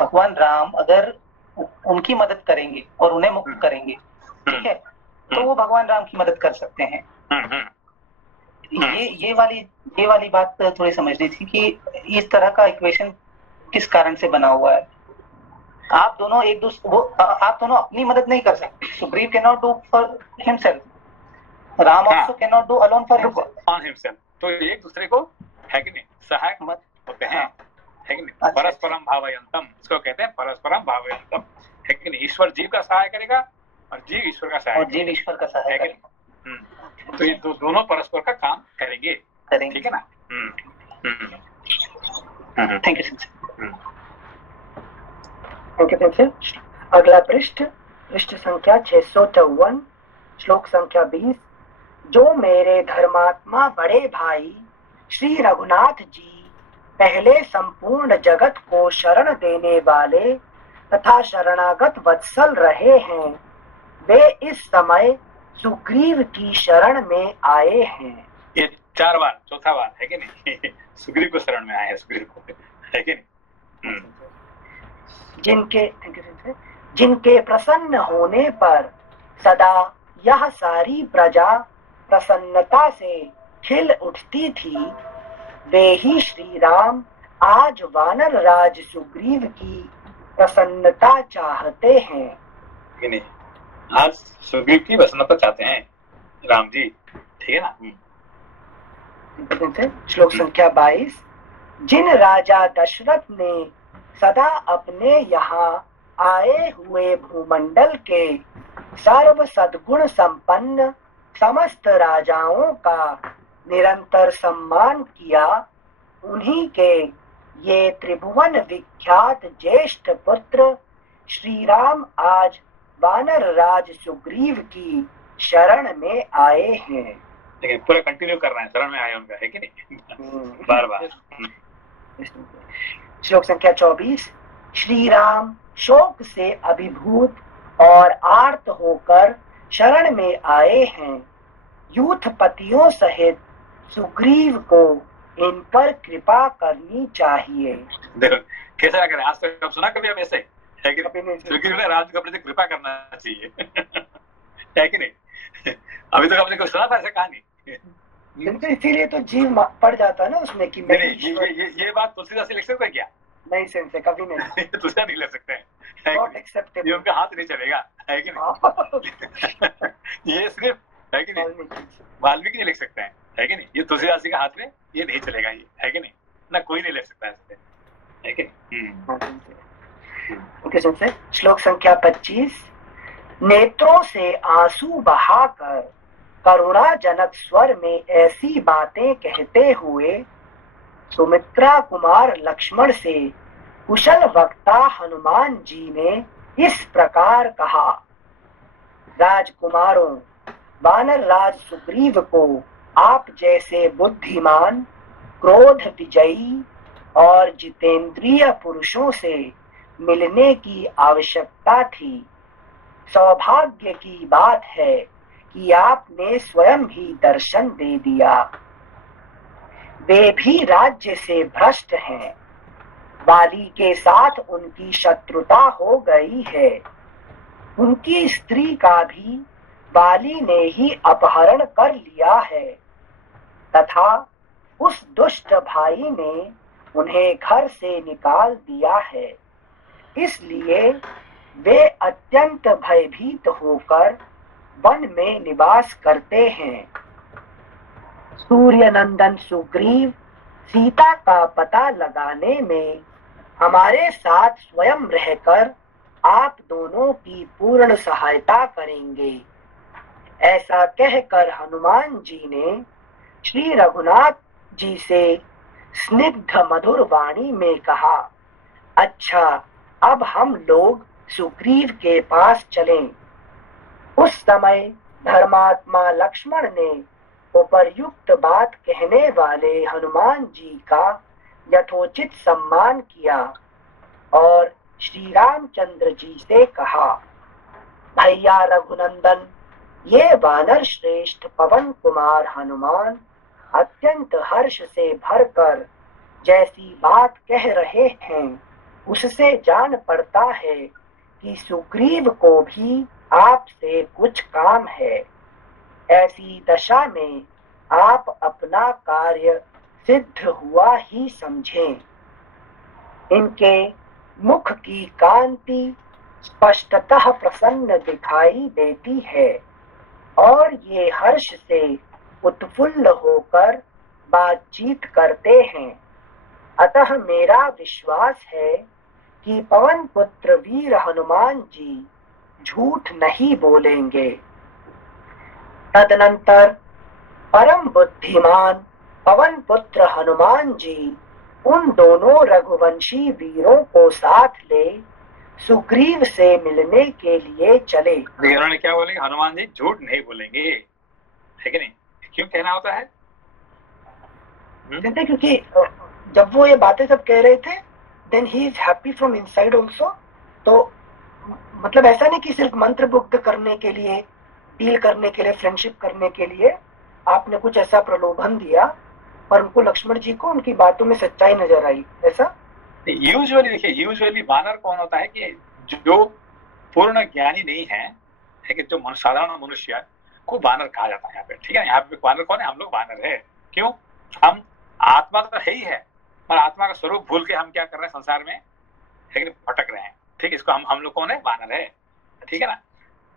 भगवान राम अगर उनकी मदद करेंगे और उन्हें मुक्त करेंगे, ठीक है, तो वो भगवान राम की मदद कर सकते हैं। ये वाली बात थोड़ी समझनी थी कि इस तरह का इक्वेशन किस कारण से बना हुआ है। आप दोनों आप दोनों अपनी मदद नहीं कर सकते। Sugriv can not do for himself, Ram also can not do alone for himself. तो एक दूसरे को है कि नहीं सहायक होते हैं, है कि नहीं। परस्परम भावयंतम, इसको कहते हैं परस्परम भावयंतम, है कि नहीं। ईश्वर जीव का सहाय करेगा और जीव ईश्वर का सहाय, और जीव ईश्वर का सहाय करेगा। तो ये दोनों परस्पर का काम करेंगे, ठीक है ना। Thank you. अगला पृष्ठ संख्या 654, श्लोक संख्या 20। जो मेरे धर्मात्मा बड़े भाई श्री रघुनाथ जी पहले संपूर्ण जगत को शरण देने वाले तथा शरणागत वत्सल रहे हैं, वे इस समय सुग्रीव की शरण में आए हैं। ये 4 बार, चौथा बार है कि नहीं। सुग्रीव को शरण में आए हैं, सुग्रीव को, है कि नहीं। जिनके प्रसन्न होने पर सदा यह सारी प्रजा प्रसन्नता से खिल उठती थी, वे ही श्री राम आज वानर राज सुग्रीव की प्रसन्नता चाहते हैं। नहीं, आज सुग्रीव की प्रसन्नता चाहते हैं राम जी, ठीक है ना। श्लोक संख्या 22। जिन राजा दशरथ ने सदा अपने यहाँ आए हुए भूमंडल के सर्व सद्गुण संपन्न समस्त राजाओं का निरंतर सम्मान किया, उन्हीं के ये त्रिभुवन विख्यात ज्येष्ठ पुत्र श्री राम आज वानर राज सुग्रीव की शरण में आए हैं। देखिए पूरा कंटिन्यू कर रहे हैं, शरण में आए उनका, है कि नहीं, बार बार। श्लोक संख्या 24। श्री राम शोक से अभिभूत और आर्त होकर शरण में आए हैं। यूथपतियों सहित सुग्रीव को इन पर कृपा करनी चाहिए। देखो कैसा लग रहा है, आज तक कब सुना कभी अब ऐसे, है कि नहीं। सुग्रीव ने राम जी को अपने से कृपा करना चाहिए, है कि नहीं। अभी तक आपने कुछ सुना था ऐसा कहानी? इसीलिए तो जीव पड़ जाता है ना उसमें कि ये बात तुलसीदास लिख सकते क्या? नहीं सेंसे कभी नहीं। तुलसीदास नहीं ले सकते हैं, ये उनका हाथ नहीं चलेगा, है कि नहीं। ये सिर्फ, है कि नहीं, वाल्मीकि नहीं लिख सकते हैं, है कि नहीं। ये तुलसीदास जी का हाथ में ये नहीं चलेगा, ये, है कि नहीं, ना कोई नहीं ले सकता है, है कि नहीं। श्लोक संख्या 25। नेत्रों से आंसू बहाकर करुणाजनक स्वर में ऐसी बातें कहते हुए सुमित्रा कुमार लक्ष्मण से कुशल वक्ता हनुमान जी ने इस प्रकार कहा। राजकुमारों, वानर राज सुग्रीव को आप जैसे बुद्धिमान, क्रोध विजयी और जितेंद्रिय पुरुषों से मिलने की आवश्यकता थी। सौभाग्य की बात है कि आपने स्वयं ही दर्शन दे दिया। वे भी राज्य से भ्रष्ट हैं। वाली के साथ उनकी शत्रुता हो गई है। उनकी स्त्री का भी वाली ने ही अपहरण कर लिया है तथा उस दुष्ट भाई ने उन्हें घर से निकाल दिया है। इसलिए वे अत्यंत भयभीत होकर वन में निवास करते हैं। सूर्यनंदन सुग्रीव सीता का पता लगाने में हमारे साथ स्वयं रहकर आप दोनों की पूर्ण सहायता करेंगे। ऐसा कहकर हनुमान जी ने श्री रघुनाथ जी से स्निग्ध मधुर वाणी में कहा, अच्छा, अब हम लोग सुग्रीव के पास चलें। उस समय धर्मात्मा लक्ष्मण ने उपर्युक्त बात कहने वाले हनुमान जी का यथोचित सम्मान किया और श्री रामचंद्र जी से कहा, भैया रघुनंदन, ये वानर श्रेष्ठ पवन कुमार हनुमान अत्यंत हर्ष से भरकर जैसी बात कह रहे हैं उससे जान पड़ता है कि सुग्रीव को भी आपसे कुछ काम है। ऐसी दशा में आप अपना कार्य सिद्ध हुआ ही समझें। इनके मुख की कांति स्पष्टतः प्रसन्न दिखाई देती है और ये हर्ष से उत्फुल्ल होकर बातचीत करते हैं। अतः मेरा विश्वास है कि पवन पुत्र वीर हनुमान जी झूठ नहीं बोलेंगे। तदनंतर परम बुद्धिमान पवन पुत्र हनुमान जी उन दोनों रघुवंशी वीरों को साथ ले सुग्रीव से मिलने के लिए चले। उन्होंने क्या बोलेंगे? हनुमान जी झूठ नहीं बोलेंगे, है कि नहीं? क्यों कहना होता है? क्योंकि जब वो ये बातें सब कह रहे थे, then he is happy from inside also. तो मतलब ऐसा नहीं कि सिर्फ मंत्र मुग्ध करने के लिए, डील करने के लिए, फ्रेंडशिप करने के लिए आपने कुछ ऐसा प्रलोभन दिया, पर उनको लक्ष्मण जी को उनकी बातों में सच्चाई नजर आई। ऐसा यूजुअली देखिए, यूजुअली वानर कौन होता है कि जो पूर्ण ज्ञानी नहीं है, कि जो साधारण मनुष्य को वानर कहा जाता है यहाँ पे, ठीक है। यहाँ पे वानर कौन है? हम लोग वानर है। क्यों? हम आत्मा तो है ही है, पर आत्मा का स्वरूप भूल के हम क्या कर रहे हैं? संसार में भटक रहे हैं, ठीक है। इसको हम लोग कौन है? वानर है, ठीक है ना।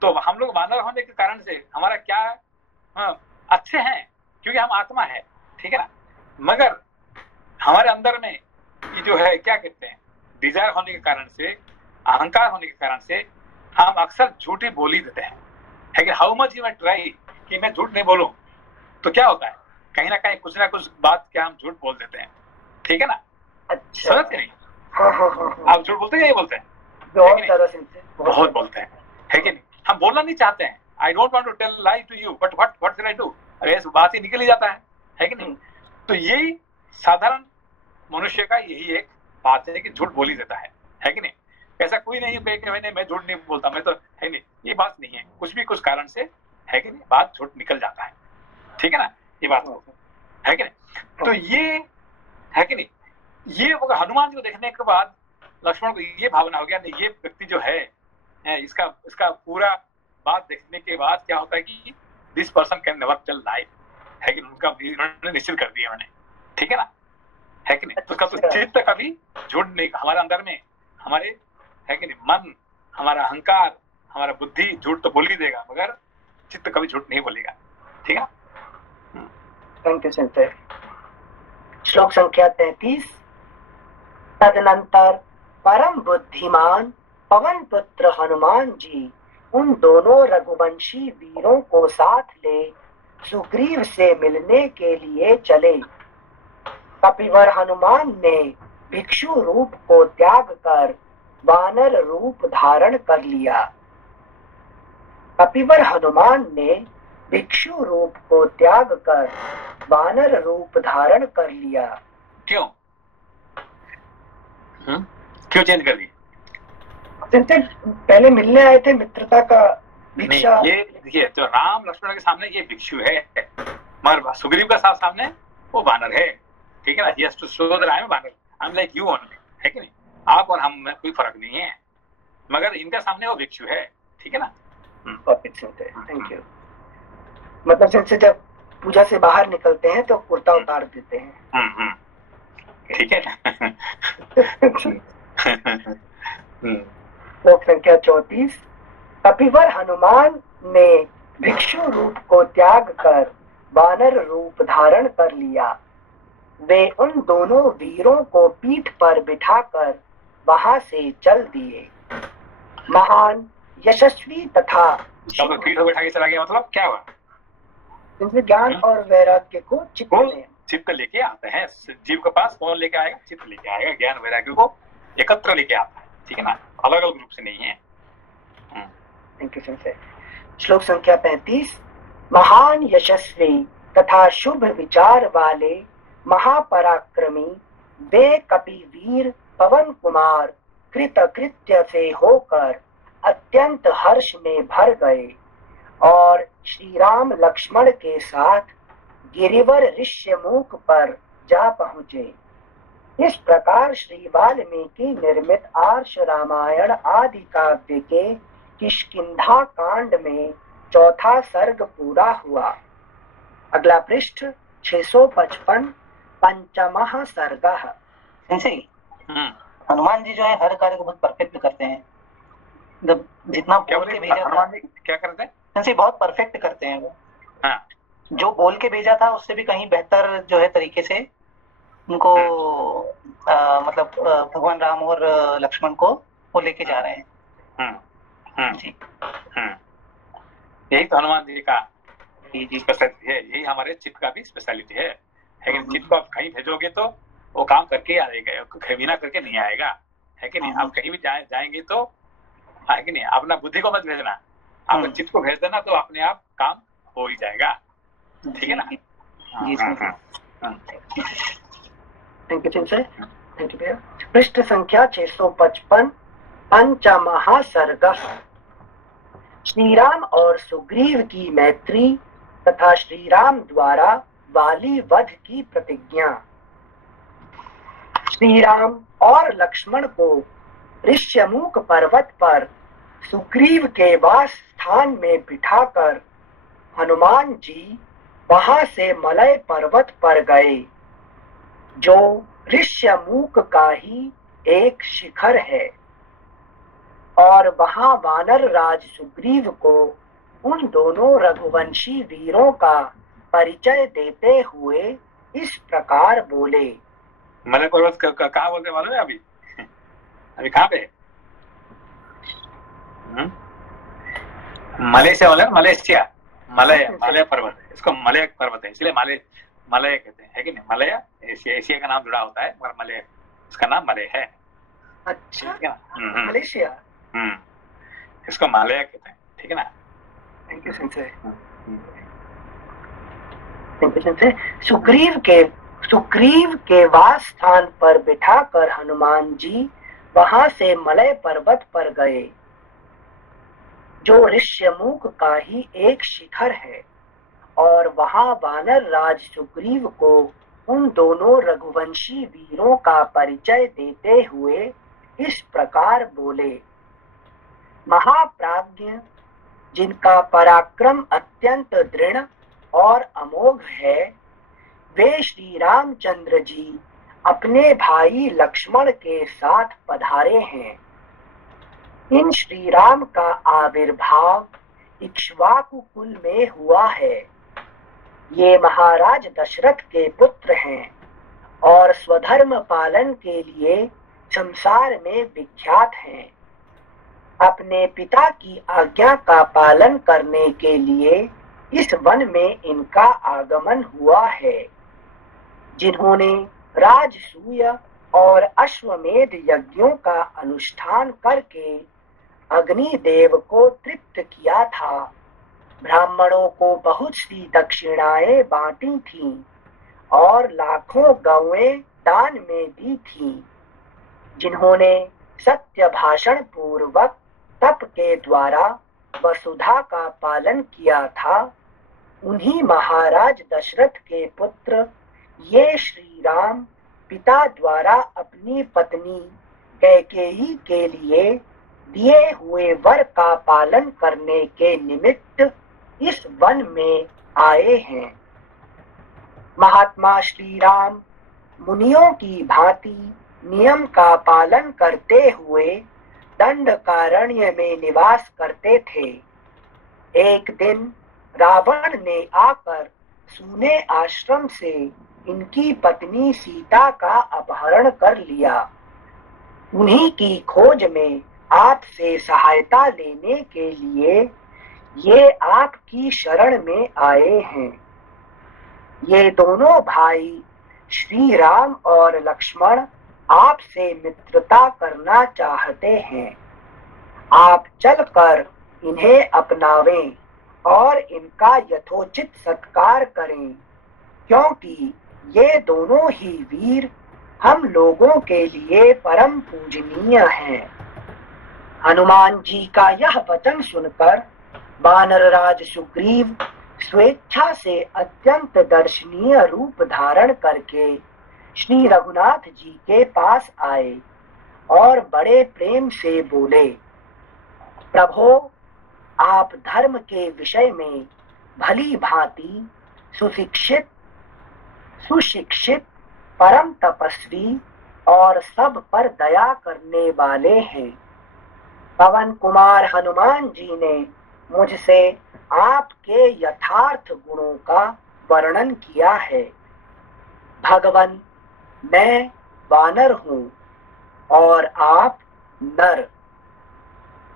तो हम लोग वानर होने के कारण से हमारा क्या अच्छे हैं, क्योंकि हम आत्मा है, ठीक है ना। मगर हमारे अंदर में ये जो है क्या कहते हैं, डिजायर होने के कारण से, अहंकार होने के कारण से हम अक्सर झूठी बोली देते हैं। लेकिन हाउ मच यू ट्राई कि मैं झूठ नहीं बोलूं, तो क्या होता है? कहीं ना कहीं कुछ ना कुछ बात क्या हम झूठ बोल देते हैं, ठीक है ना। अच्छा, समझते नहीं? आप झूठ बोलते हैं या नहीं बोलते हैं? बहुत बोलते हैं, है कि नहीं। हम बोलना नहीं चाहते हैं। I don't want to tell lie to you, but what should I do? अरे इस बात ही निकल ही जाता है कि नहीं। तो यही साधारण मनुष्य का यही एक बात है कि झूठ बोल ही देता है कि नहीं। ऐसा कोई नहीं है कि मैं झूठ नहीं बोलता, मैं तो है नहीं, ये बात नहीं है। कुछ भी कुछ कारण से है कि नहीं, बात झूठ निकल जाता है, ठीक है ना। ये बात है कि नहीं। तो ये है कि नहीं, ये हनुमान जी को देखने के बाद लक्ष्मण को ये भावना हो गया, नहीं ये व्यक्ति जो है इसका पूरा बात देखने के बाद क्या होता है कि this person can never tell lie, है कि उनका इन्होंने निश्चित कर दिया उन्होंने, ठीक है ना, है कि नहीं। तो उसका तो चित्त कभी झूठ नहीं, हमारे अंदर में हमारे है कि नहीं, मन, हमारा अहंकार, हमारा बुद्धि झूठ तो बोल ही देगा, मगर चित्त कभी झूठ नहीं बोलेगा, ठीक है। Thank you centre. श्लोक संख्या 33। तदनंतर परम बुद्धिमान पवन पुत्र हनुमान जी उन दोनों रघुवंशी वीरों को साथ ले सुग्रीव से मिलने के लिए चले। कपिवर हनुमान ने भिक्षु रूप को त्याग कर वानर रूप धारण कर लिया। कपिवर हनुमान ने भिक्षु रूप को त्याग कर वानर रूप धारण कर लिया। क्यों? क्यों चेंज कर दी? जिनसे पहले मिलने आए थे मित्रता का भिक्षा। नहीं, ये देखिए तो राम लक्ष्मण के सामने ये भिक्षु है, मगर सुग्रीव का सामने वो वानर है, ठीक है ना। Yes to show that I am वानर, I am like you only, है कि नहीं। आप और हम में कोई फर्क नहीं है, मगर इनका सामने वो भिक्षु है, ठीक है ना। Thank you. मतलब जिनसे जब पूजा से बाहर निकलते हैं तो कुर्ता उतार देते हैं, ठीक है। श्लोक संख्या 34। कपिवर हनुमान ने भिक्षु रूप को त्याग कर वानर रूप धारण कर लिया। वे उन दोनों वीरों को पीठ पर बिठाकर वहां से चल दिए। महान यशस्वी तथा पीठ पर बैठा के चला गया, मतलब क्या हुआ? जिनसे ज्ञान और वैराग्य को चित्त लेके आते हैं। जीव के पास कौन लेके आएगा? चित्त लेके आएगा, ज्ञान वैराग्य को एकत्र लेके आता है, ठीक है ना, अलग अलग रूप से नहीं है। श्लोक संख्या 35। महान यशस्वी तथा शुभ विचार वाले महापराक्रमी वे कपिवीर पवन कुमार कृतकृत्य से होकर अत्यंत हर्ष में भर गए और श्री राम लक्ष्मण के साथ गिरिवर ऋष्यमुख पर जा पहुंचे। इस प्रकार श्री वाल्मीकि निर्मित आर्ष रामायण आदि काव्य के किष्किंधा कांड में चौथा सर्ग पूरा हुआ। अगला पृष्ठ 655 पंचमः सर्गः। हनुमान जी जो है हर कार्य को बहुत परफेक्ट करते हैं। जब जितना बोल के भेजा था, क्या करते हैं? बहुत परफेक्ट करते हैं वो। हाँ। जो बोल के भेजा था उससे भी कहीं बेहतर जो है तरीके से उनको मतलब भगवान राम और लक्ष्मण को वो लेके जा रहे हैं। जी। यही तो हनुमान जी का स्पेशलिटी है, यही हमारे चित्त का भी स्पेशलिटी है। लेकिन चित्त को आप कहीं भेजोगे तो वो काम करके आएगा, बिना करके नहीं आएगा, है कि नहीं। आप कहीं भी जाएंगे तो है कि नहीं, अपना बुद्धि को मत भेजना, आप चित्त को भेज देना तो अपने आप काम हो ही जाएगा, ठीक है ना। Thank you sir, thank you भैया। पृष्ठ संख्या 655 पंचमः सर्ग। श्री राम और सुग्रीव की मैत्री तथा श्री राम द्वारा वाली वध की प्रतिज्ञा। श्री राम और लक्ष्मण को ऋष्यमुख पर्वत पर सुग्रीव के वास स्थान में बिठाकर हनुमान जी वहां से मलय पर्वत पर गए, जो ऋष्यमुख का ही एक शिखर है, और वहां वानर राज सुग्रीव को उन दोनों रघुवंशी वीरों का परिचय देते हुए इस प्रकार बोले। मलय पर्वत कहाँ बोलते मालूम है? अभी कहाँ पे? मलेशिया वाला, मलेशिया, मलय पर्वत है, इसको मलय पर्वत है, इसलिए मलय कहते हैं, है कि नहीं। मलय एशिया का नाम जुड़ा होता है, मगर मलय इसका नाम मलय है। अच्छा, मलेशिया, इसको मलय कहते हैं, ठीक है ना। Thank you Sanjay. सुग्रीव के वास स्थान पर बिठाकर हनुमान जी वहां से मलय पर्वत पर गए, जो ऋष्यमुख का ही एक शिखर है, और वहां वानर राज सुग्रीव को उन दोनों रघुवंशी वीरों का परिचय देते हुए इस प्रकार बोले। महाप्राज्ञ जिनका पराक्रम अत्यंत दृढ़ और अमोघ है, वे श्री रामचंद्र जी अपने भाई लक्ष्मण के साथ पधारे हैं। इन श्री राम का आविर्भाव इक्ष्वाकु कुल में हुआ है। ये महाराज दशरथ के पुत्र हैं और स्वधर्म पालन के लिए संसार में विख्यात हैं। अपने पिता की आज्ञा का पालन करने के लिए इस वन में इनका आगमन हुआ है। जिन्होंने राजसूय और अश्वमेध यज्ञों का अनुष्ठान करके अग्निदेव को तृप्त किया था, ब्राह्मणों को बहुत सी दक्षिणाएं बांटी थीं और लाखों गौएं दान में दी थीं। जिन्होंने सत्य भाषण पूर्वक तप के द्वारा वसुधा का पालन किया था, उन्हीं महाराज दशरथ के पुत्र ये श्री राम पिता द्वारा अपनी पत्नी कैकेयी के लिए दिए हुए वर का पालन करने के निमित्त इस वन में आए हैं। महात्मा श्री राम मुनियों की भांति नियम का पालन करते हुए दंडकारण्य में निवास करते थे। एक दिन रावण ने आकर सूने आश्रम से इनकी पत्नी सीता का अपहरण कर लिया। उन्हीं की खोज में आपसे सहायता लेने के लिए ये आपकी शरण में आए हैं। ये दोनों भाई श्री राम और लक्ष्मण आपसे मित्रता करना चाहते हैं। आप चलकर इन्हें अपनावें और इनका यथोचित सत्कार करें, क्योंकि ये दोनों ही वीर हम लोगों के लिए परम पूजनीय हैं। हनुमान जी का यह वचन सुनकर वानरराज सुग्रीव स्वेच्छा से अत्यंत दर्शनीय रूप धारण करके श्री रघुनाथ जी के पास आए और बड़े प्रेम से बोले, प्रभो, आप धर्म के विषय में भली भांति सुशिक्षित परम तपस्वी और सब पर दया करने वाले हैं। पवन कुमार हनुमान जी ने मुझसे आपके यथार्थ गुणों का वर्णन किया है। भगवन, मैं वानर हूँ और आप नर।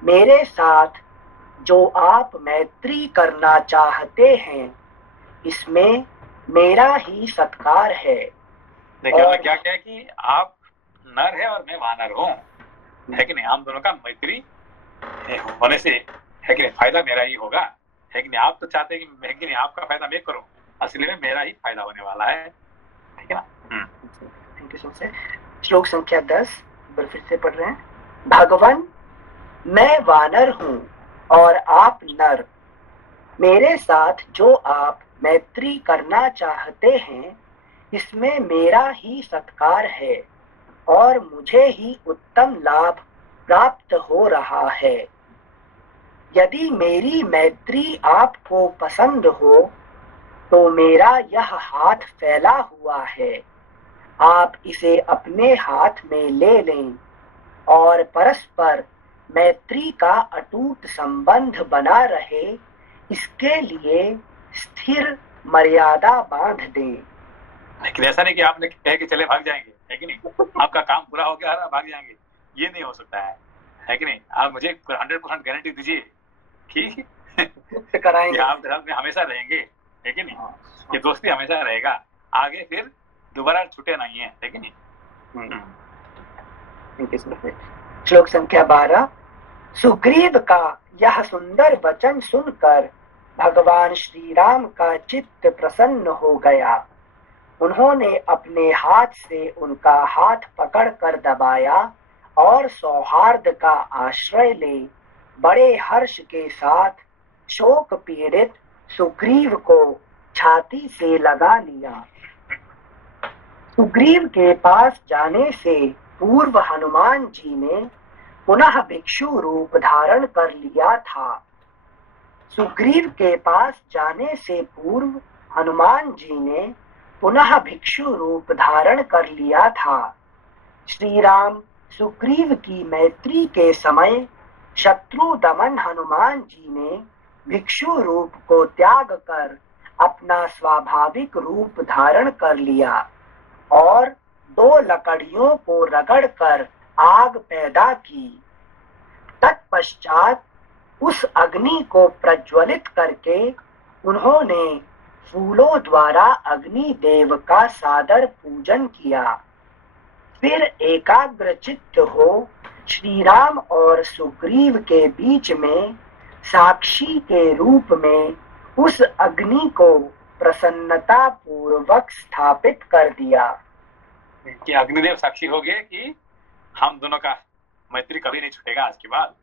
मेरे साथ जो आप मैत्री करना चाहते हैं, इसमें मेरा ही सत्कार है। देखिए क्या क्या है कि आप नर है और मैं वानर हूँ, है कि नहीं? हम दोनों का मैत्री होने से है कि नहीं फायदा मेरा ही होगा, है कि नहीं? आप तो चाहते हैं कि है कि नहीं आपका फायदा मैं करूं, असली में मेरा ही फायदा होने वाला है, ठीक है ना? Thank you so much. श्लोक संख्या 10 फिर से पढ़ रहे हैं। भगवन, मैं वानर हूँ और आप नर। मेरे साथ जो आप मैत्री करना चाहते हैं, इसमें मेरा ही सत्कार है और मुझे ही उत्तम लाभ प्राप्त हो रहा है। यदि मेरी मैत्री आपको पसंद हो तो मेरा यह हाथ फैला हुआ है, आप इसे अपने हाथ में ले लें और परस्पर मैत्री का अटूट संबंध बना रहे, इसके लिए स्थिर मर्यादा बांध दें। लेकिन ऐसा नहीं कि आपने कह के चले भाग जाएंगे, है कि नहीं? आपका काम पूरा हो गया, भाग जाएंगे, ये नहीं हो सकता है कि नहीं? आप मुझे 100% गारंटी दीजिए कि कराएंगे, आप साथ में हमेशा रहेंगे, है कि नहीं? ये दोस्ती हमेशा रहेगा, आगे फिर दोबारा छूटे नहीं है कि नहीं? श्लोक संख्या 12। सुग्रीव का यह सुंदर वचन सुनकर भगवान श्री राम का चित्त प्रसन्न हो गया। उन्होंने अपने हाथ से उनका हाथ पकड़कर दबाया और सौहार्द का आश्रय ले बड़े हर्ष के साथ शोक पीड़ित सुग्रीव को छाती से लगा लिया। सुग्रीव के पास जाने से पूर्व हनुमान जी ने पुनः भिक्षु रूप धारण कर लिया था। सुग्रीव के पास जाने से पूर्व हनुमान जी ने पुनः भिक्षु रूप धारण कर लिया था। श्री राम सुग्रीव की मैत्री के समय शत्रु दमन हनुमान जी ने भिक्षु रूप को त्याग कर अपना स्वाभाविक रूप धारण कर लिया और 2 लकड़ियों को रगड़कर आग पैदा की। तत्पश्चात उस अग्नि को प्रज्वलित करके उन्होंने फूलों द्वारा अग्नि देव का सादर पूजन किया। फिर एकाग्र चित्त हो श्री राम और सुग्रीव के बीच में साक्षी के रूप में उस अग्नि को प्रसन्नता पूर्वक स्थापित कर दिया। कि अग्निदेव साक्षी हो गए कि हम दोनों का मैत्री कभी नहीं छूटेगा आज के बाद,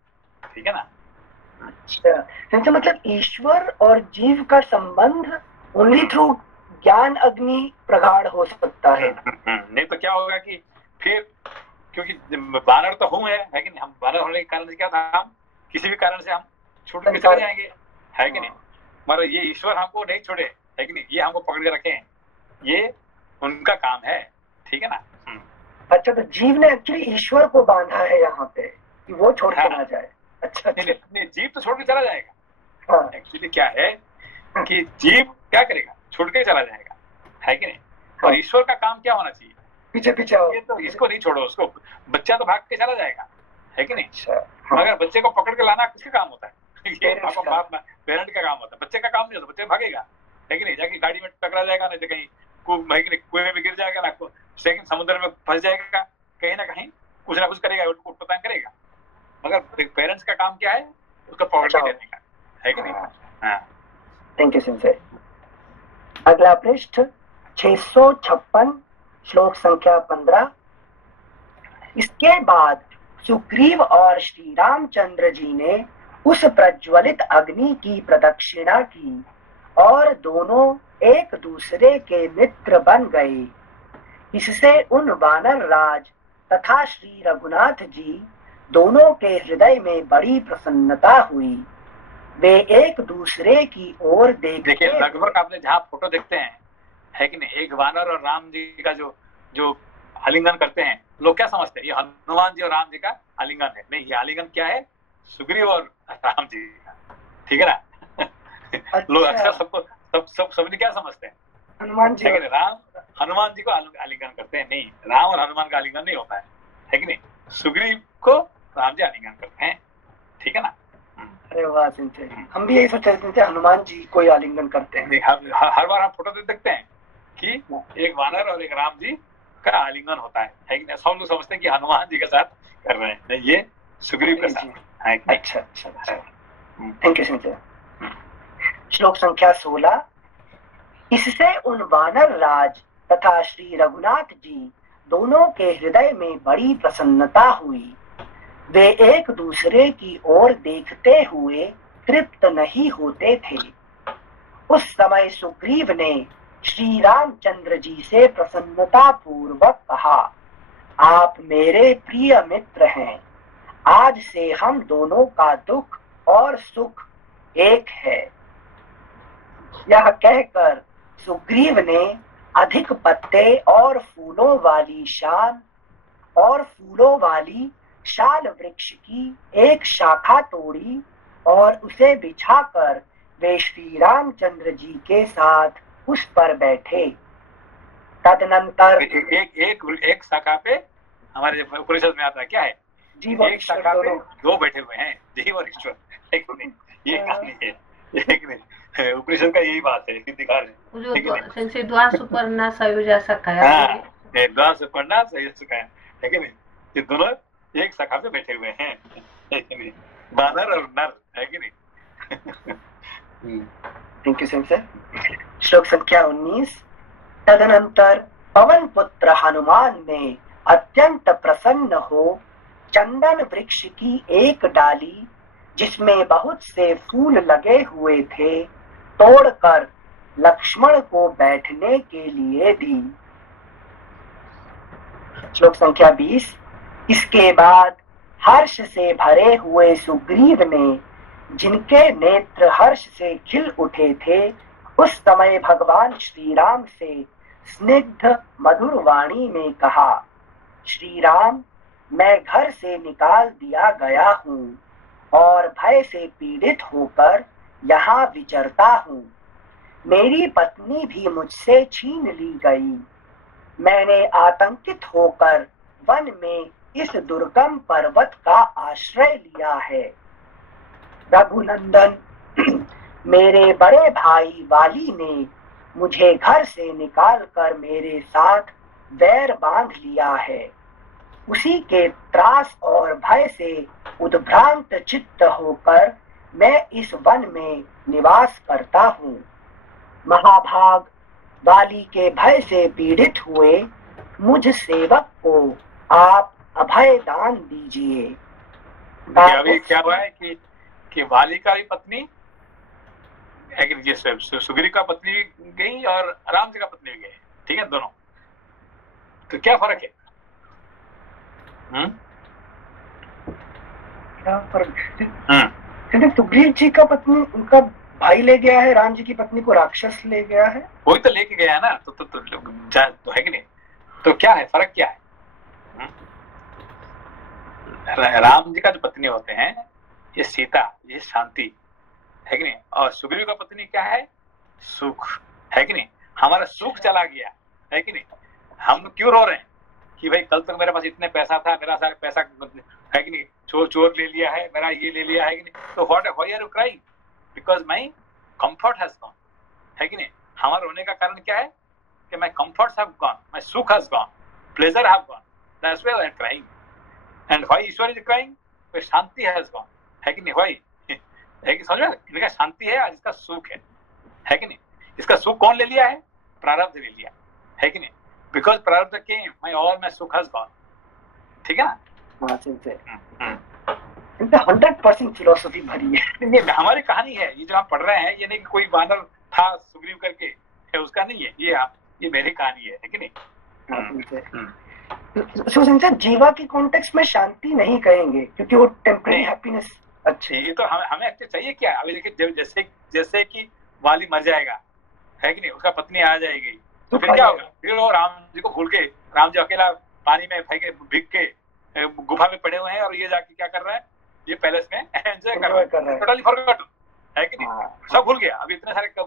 ठीक है ना। अच्छा, तो मतलब ईश्वर और जीव का संबंध ओनली थ्रू ज्ञान अग्नि प्रगाढ़ हो सकता है। नहीं तो क्या होगा कि फिर, क्योंकि वानर तो हूँ है कि नहीं, हम वानर होने के कारण से क्या था, हम किसी भी कारण से हम छूट के चले जाएंगे, है कि नहीं। मगर ये ईश्वर हमको नहीं छोड़े, है कि नहीं, ये हमको पकड़ के रखे हैं, ये उनका काम है, ठीक है ना। अच्छा, तो जीव ने एक्चुअली ईश्वर को बांधा है यहाँ पे कि वो छोड़ के ना जाए। अच्छा, नहीं, जीव तो छोड़ के चला जाएगा। हाँ। एक्चुअली क्या है कि जीव क्या करेगा, छोड़ के चला जाएगा, है कि नहीं। और ईश्वर का काम क्या होना चाहिए, पीछे पीछे ये तो इसको नहीं छोड़ो, उसको बच्चा तो भाग के चला जाएगा, है कि नहीं। अच्छा, मगर बच्चे को पकड़ के लाना किसका काम होता है, ये बाप पेरेंट का काम होता है, बच्चे का काम नहीं होता। बच्चे भागेगा, है कि नहीं, जाके गाड़ी में टकरा जाएगा, नहीं तो कहीं कुएं में गिर जाएगा ना, सेकंड समुद्र में फंस जाएगा, कहीं ना कहीं कुछ ना कुछ करेगा, उठपटांग करेगा। मगर पेरेंट्स का काम क्या है, उसको पकड़ के देने का, है कि नहीं। हाँ, थैंक यू सिंह। अगला पृष्ठ 656 श्लोक संख्या 15। इसके बाद सुग्रीव और श्री रामचंद्र जी ने उस प्रज्वलित अग्नि की प्रदक्षिणा की और दोनों एक दूसरे के मित्र बन गए। इससे उन वानर राज तथा श्री रघुनाथ जी दोनों के हृदय में बड़ी प्रसन्नता हुई। वे एक दूसरे की ओर देखिए, लगभग आपने जहाँ फोटो देखते हैं, है कि नहीं, एक वानर और राम जी का जो आलिंगन करते हैं, लोग क्या समझते हैं ये हनुमान जी और राम जी का आलिंगन है। नहीं, ये आलिंगन क्या है, सुग्रीव और राम जी का, ठीक है ना। अच्छा। लोग अक्सर सबने क्या समझते हैं, हनुमान जी, राम हनुमान जी को आलिंगन करते हैं। नहीं, राम और हनुमान का आलिंगन नहीं होता है कि नहीं, सुग्रीव को राम जी आलिंगन करते हैं, ठीक है ना। अरे वाह सिंह, हम भी यही सोच रहे थे हनुमान जी कोई आलिंगन करते हैं। हर बार हम फोटो देखते हैं कि एक वानर और एक राम जी का आलिंगन होता है कि नहीं। सब लोग समझते हैं कि हनुमान जी के साथ कर रहे हैं, नहीं, ये सुग्रीव के साथ है। अच्छा, थैंक यू सिंह। श्लोक संख्या 16। इससे उन वानर राज तथा श्री रघुनाथ जी दोनों के हृदय में बड़ी प्रसन्नता हुई। वे एक दूसरे की ओर देखते हुए तृप्त नहीं होते थे। उस समय सुग्रीव ने श्री रामचंद्र जी से प्रसन्नता पूर्वक कहा, आप मेरे प्रिय मित्र हैं। आज से हम दोनों का दुख और सुख एक है। यह कहकर सुग्रीव ने अधिक पत्ते और फूलों वाली शाल वृक्ष की एक शाखा तोड़ी और उसे बिछाकर वे श्री रामचंद्र जी के साथ उस पर बैठे। तदनंतर एक शाखा पे, हमारे उपनिषद में आता है क्या है, एक शाखा पे दो बैठे हुए हैं, जीव और ईश्वर, एक नहीं, ये कहानी है, एक नहीं, उपनिषद का यही बात है, दिखा रहे द्वार सुपर्णा संयोजा सखा, द्वार सुपर्णा संयोजा सखा, है कि नहीं। ये दोनों एक शाखा पे बैठे हुए हैं, है कि नहीं, वानर और नर, है कि नहीं। Thank you sir. श्लोक संख्या 19। तदनंतर पवन पुत्र हनुमान ने अत्यंत प्रसन्न हो चंदन वृक्ष की एक डाली जिसमें बहुत से फूल लगे हुए थे तोड़कर लक्ष्मण को बैठने के लिए दी। श्लोक संख्या 20। इसके बाद हर्ष से भरे हुए सुग्रीव ने, जिनके नेत्र हर्ष से खिल उठे थे, उस समय भगवान श्री राम से स्निग्ध मधुर वाणी में कहा, श्री राम, मैं घर से निकाल दिया गया हूँ और भय से पीड़ित होकर यहाँ विचरता हूँ। मेरी पत्नी भी मुझसे छीन ली गई। मैंने आतंकित होकर वन में इस दुर्गम पर्वत का आश्रय लिया है। रघुनंदन, मेरे बड़े भाई वाली ने मुझे घर से निकालकर मेरे साथ वैर बांध लिया है। उसी के त्रास और भय से उद्भ्रांत चित्त होकर मैं इस वन में निवास करता हूँ। महाभाग, वाली के भय से पीड़ित हुए मुझ सेवक को आप अभय दान दीजिए। अभी क्या हुआ है कि वाली का भी पत्नी सुग्रीव का पत्नी भी गई और राम जी का पत्नी भी गई, ठीक है, दोनों। तो क्या फर्क है? क्या फर्क? क्योंकि सुग्रीव जी का पत्नी उनका भाई ले गया है, राम जी की पत्नी को राक्षस ले गया है। वही तो लेके गया है ना, तो है कि नहीं? तो क्या है फर्क, क्या है? राम जी का जो पत्नी होते हैं ये सीता, ये शांति, है कि नहीं? और सुग्रीव का पत्नी क्या है? सुख, है कि नहीं? हमारा सुख चला गया, है कि नहीं? हम क्यों रो रहे हैं कि भाई कल तक मेरे पास इतने पैसा था, मेरा सारा पैसा, है कि नहीं, चोर ले लिया है, मेरा ये ले लिया है कि नहीं? तो why are you crying? Because my comfort has gone, है कि नहीं? हमारे रोने का कारण क्या है कि माई कंफर्ट्स हैव गॉन, माई सुख has gone, pleasure have gone, that's why I am crying. And why Ishwar is crying? Shanti has gone, है कि नहीं? व्हाई? है कि समझ में? इनका शांति है और इसका सुख है कि नहीं? इसका सुख कौन ले लिया है? प्रारब्ध ले लिया, है कि नहीं? बिकॉज प्रारब्ध के माई सुख हैज गॉन, ठीक है ना? 100% फिलोसफी भरी है। ये हमारी कहानी है, ये जो हम पढ़ रहे हैं, ये नहीं कि कोई बानर था सुग्रीव करके, है उसका नहीं है, ये मेरी कहानी है कि नहीं? सर जीवा की कॉन्टेक्स्ट में शांति नहीं कहेंगे क्योंकि वो टेम्परेरी हैप्पीनेस। अच्छा, ये तो हमें एक्चुअली चाहिए क्या? अभी देखिए, जैसे कि वाली मर जाएगा, है कि नहीं, उसका पत्नी आ जाएगी, तो फिर क्या होगा? फिर वो राम जी को भूल के, राम जी अकेला पानी में भीग के गुफा में पड़े हुए हैं और ये जाके क्या कर रहा है? ये पैलेस में एंजॉय कर रहा है, टोटली फॉरगॉटन, है कि नहीं? सब भूल गया। अभी इतने सारे कह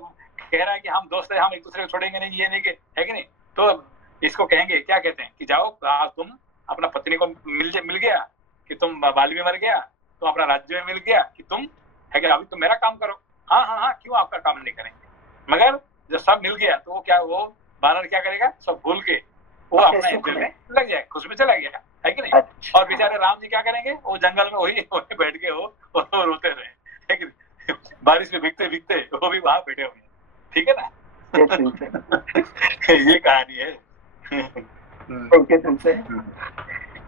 रहा है कि हम दोस्त हैं, हम एक दूसरे को छोड़ेंगे नहीं, ये नहीं के, है कि नहीं? तो इसको कहेंगे, क्या कहते हैं कि जाओ तुम अपना पत्नी को मिल गया, कि तुम बाली में मर गया, तो अपना राज्य में मिल गया, कि तुम, है कि अभी तुम मेरा काम करो। हाँ, क्यों आपका काम नहीं करेंगे? मगर जब सब मिल गया तो वो बानर क्या करेगा? सब भूल के वो अपना एंजॉय में लग जाए, खुश में चला गया, है कि नहीं? अच्छा। और बेचारे राम जी क्या करेंगे? वो जंगल में वही बैठ के वो रोते रहे, है कि नहीं? बारिश में भीगते वो भी वहां बैठे हुए, ठीक है ना? ये कहानी है।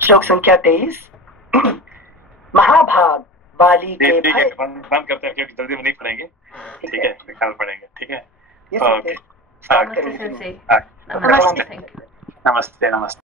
श्लोक संख्या 23। महाभाग वाली के ठीक है, बंद करते हैं क्योंकि जल्दी में नहीं पढ़ेंगे, ठीक है? कल पढ़ेंगे, ठीक है? ओके, नमस्ते। नमस्ते।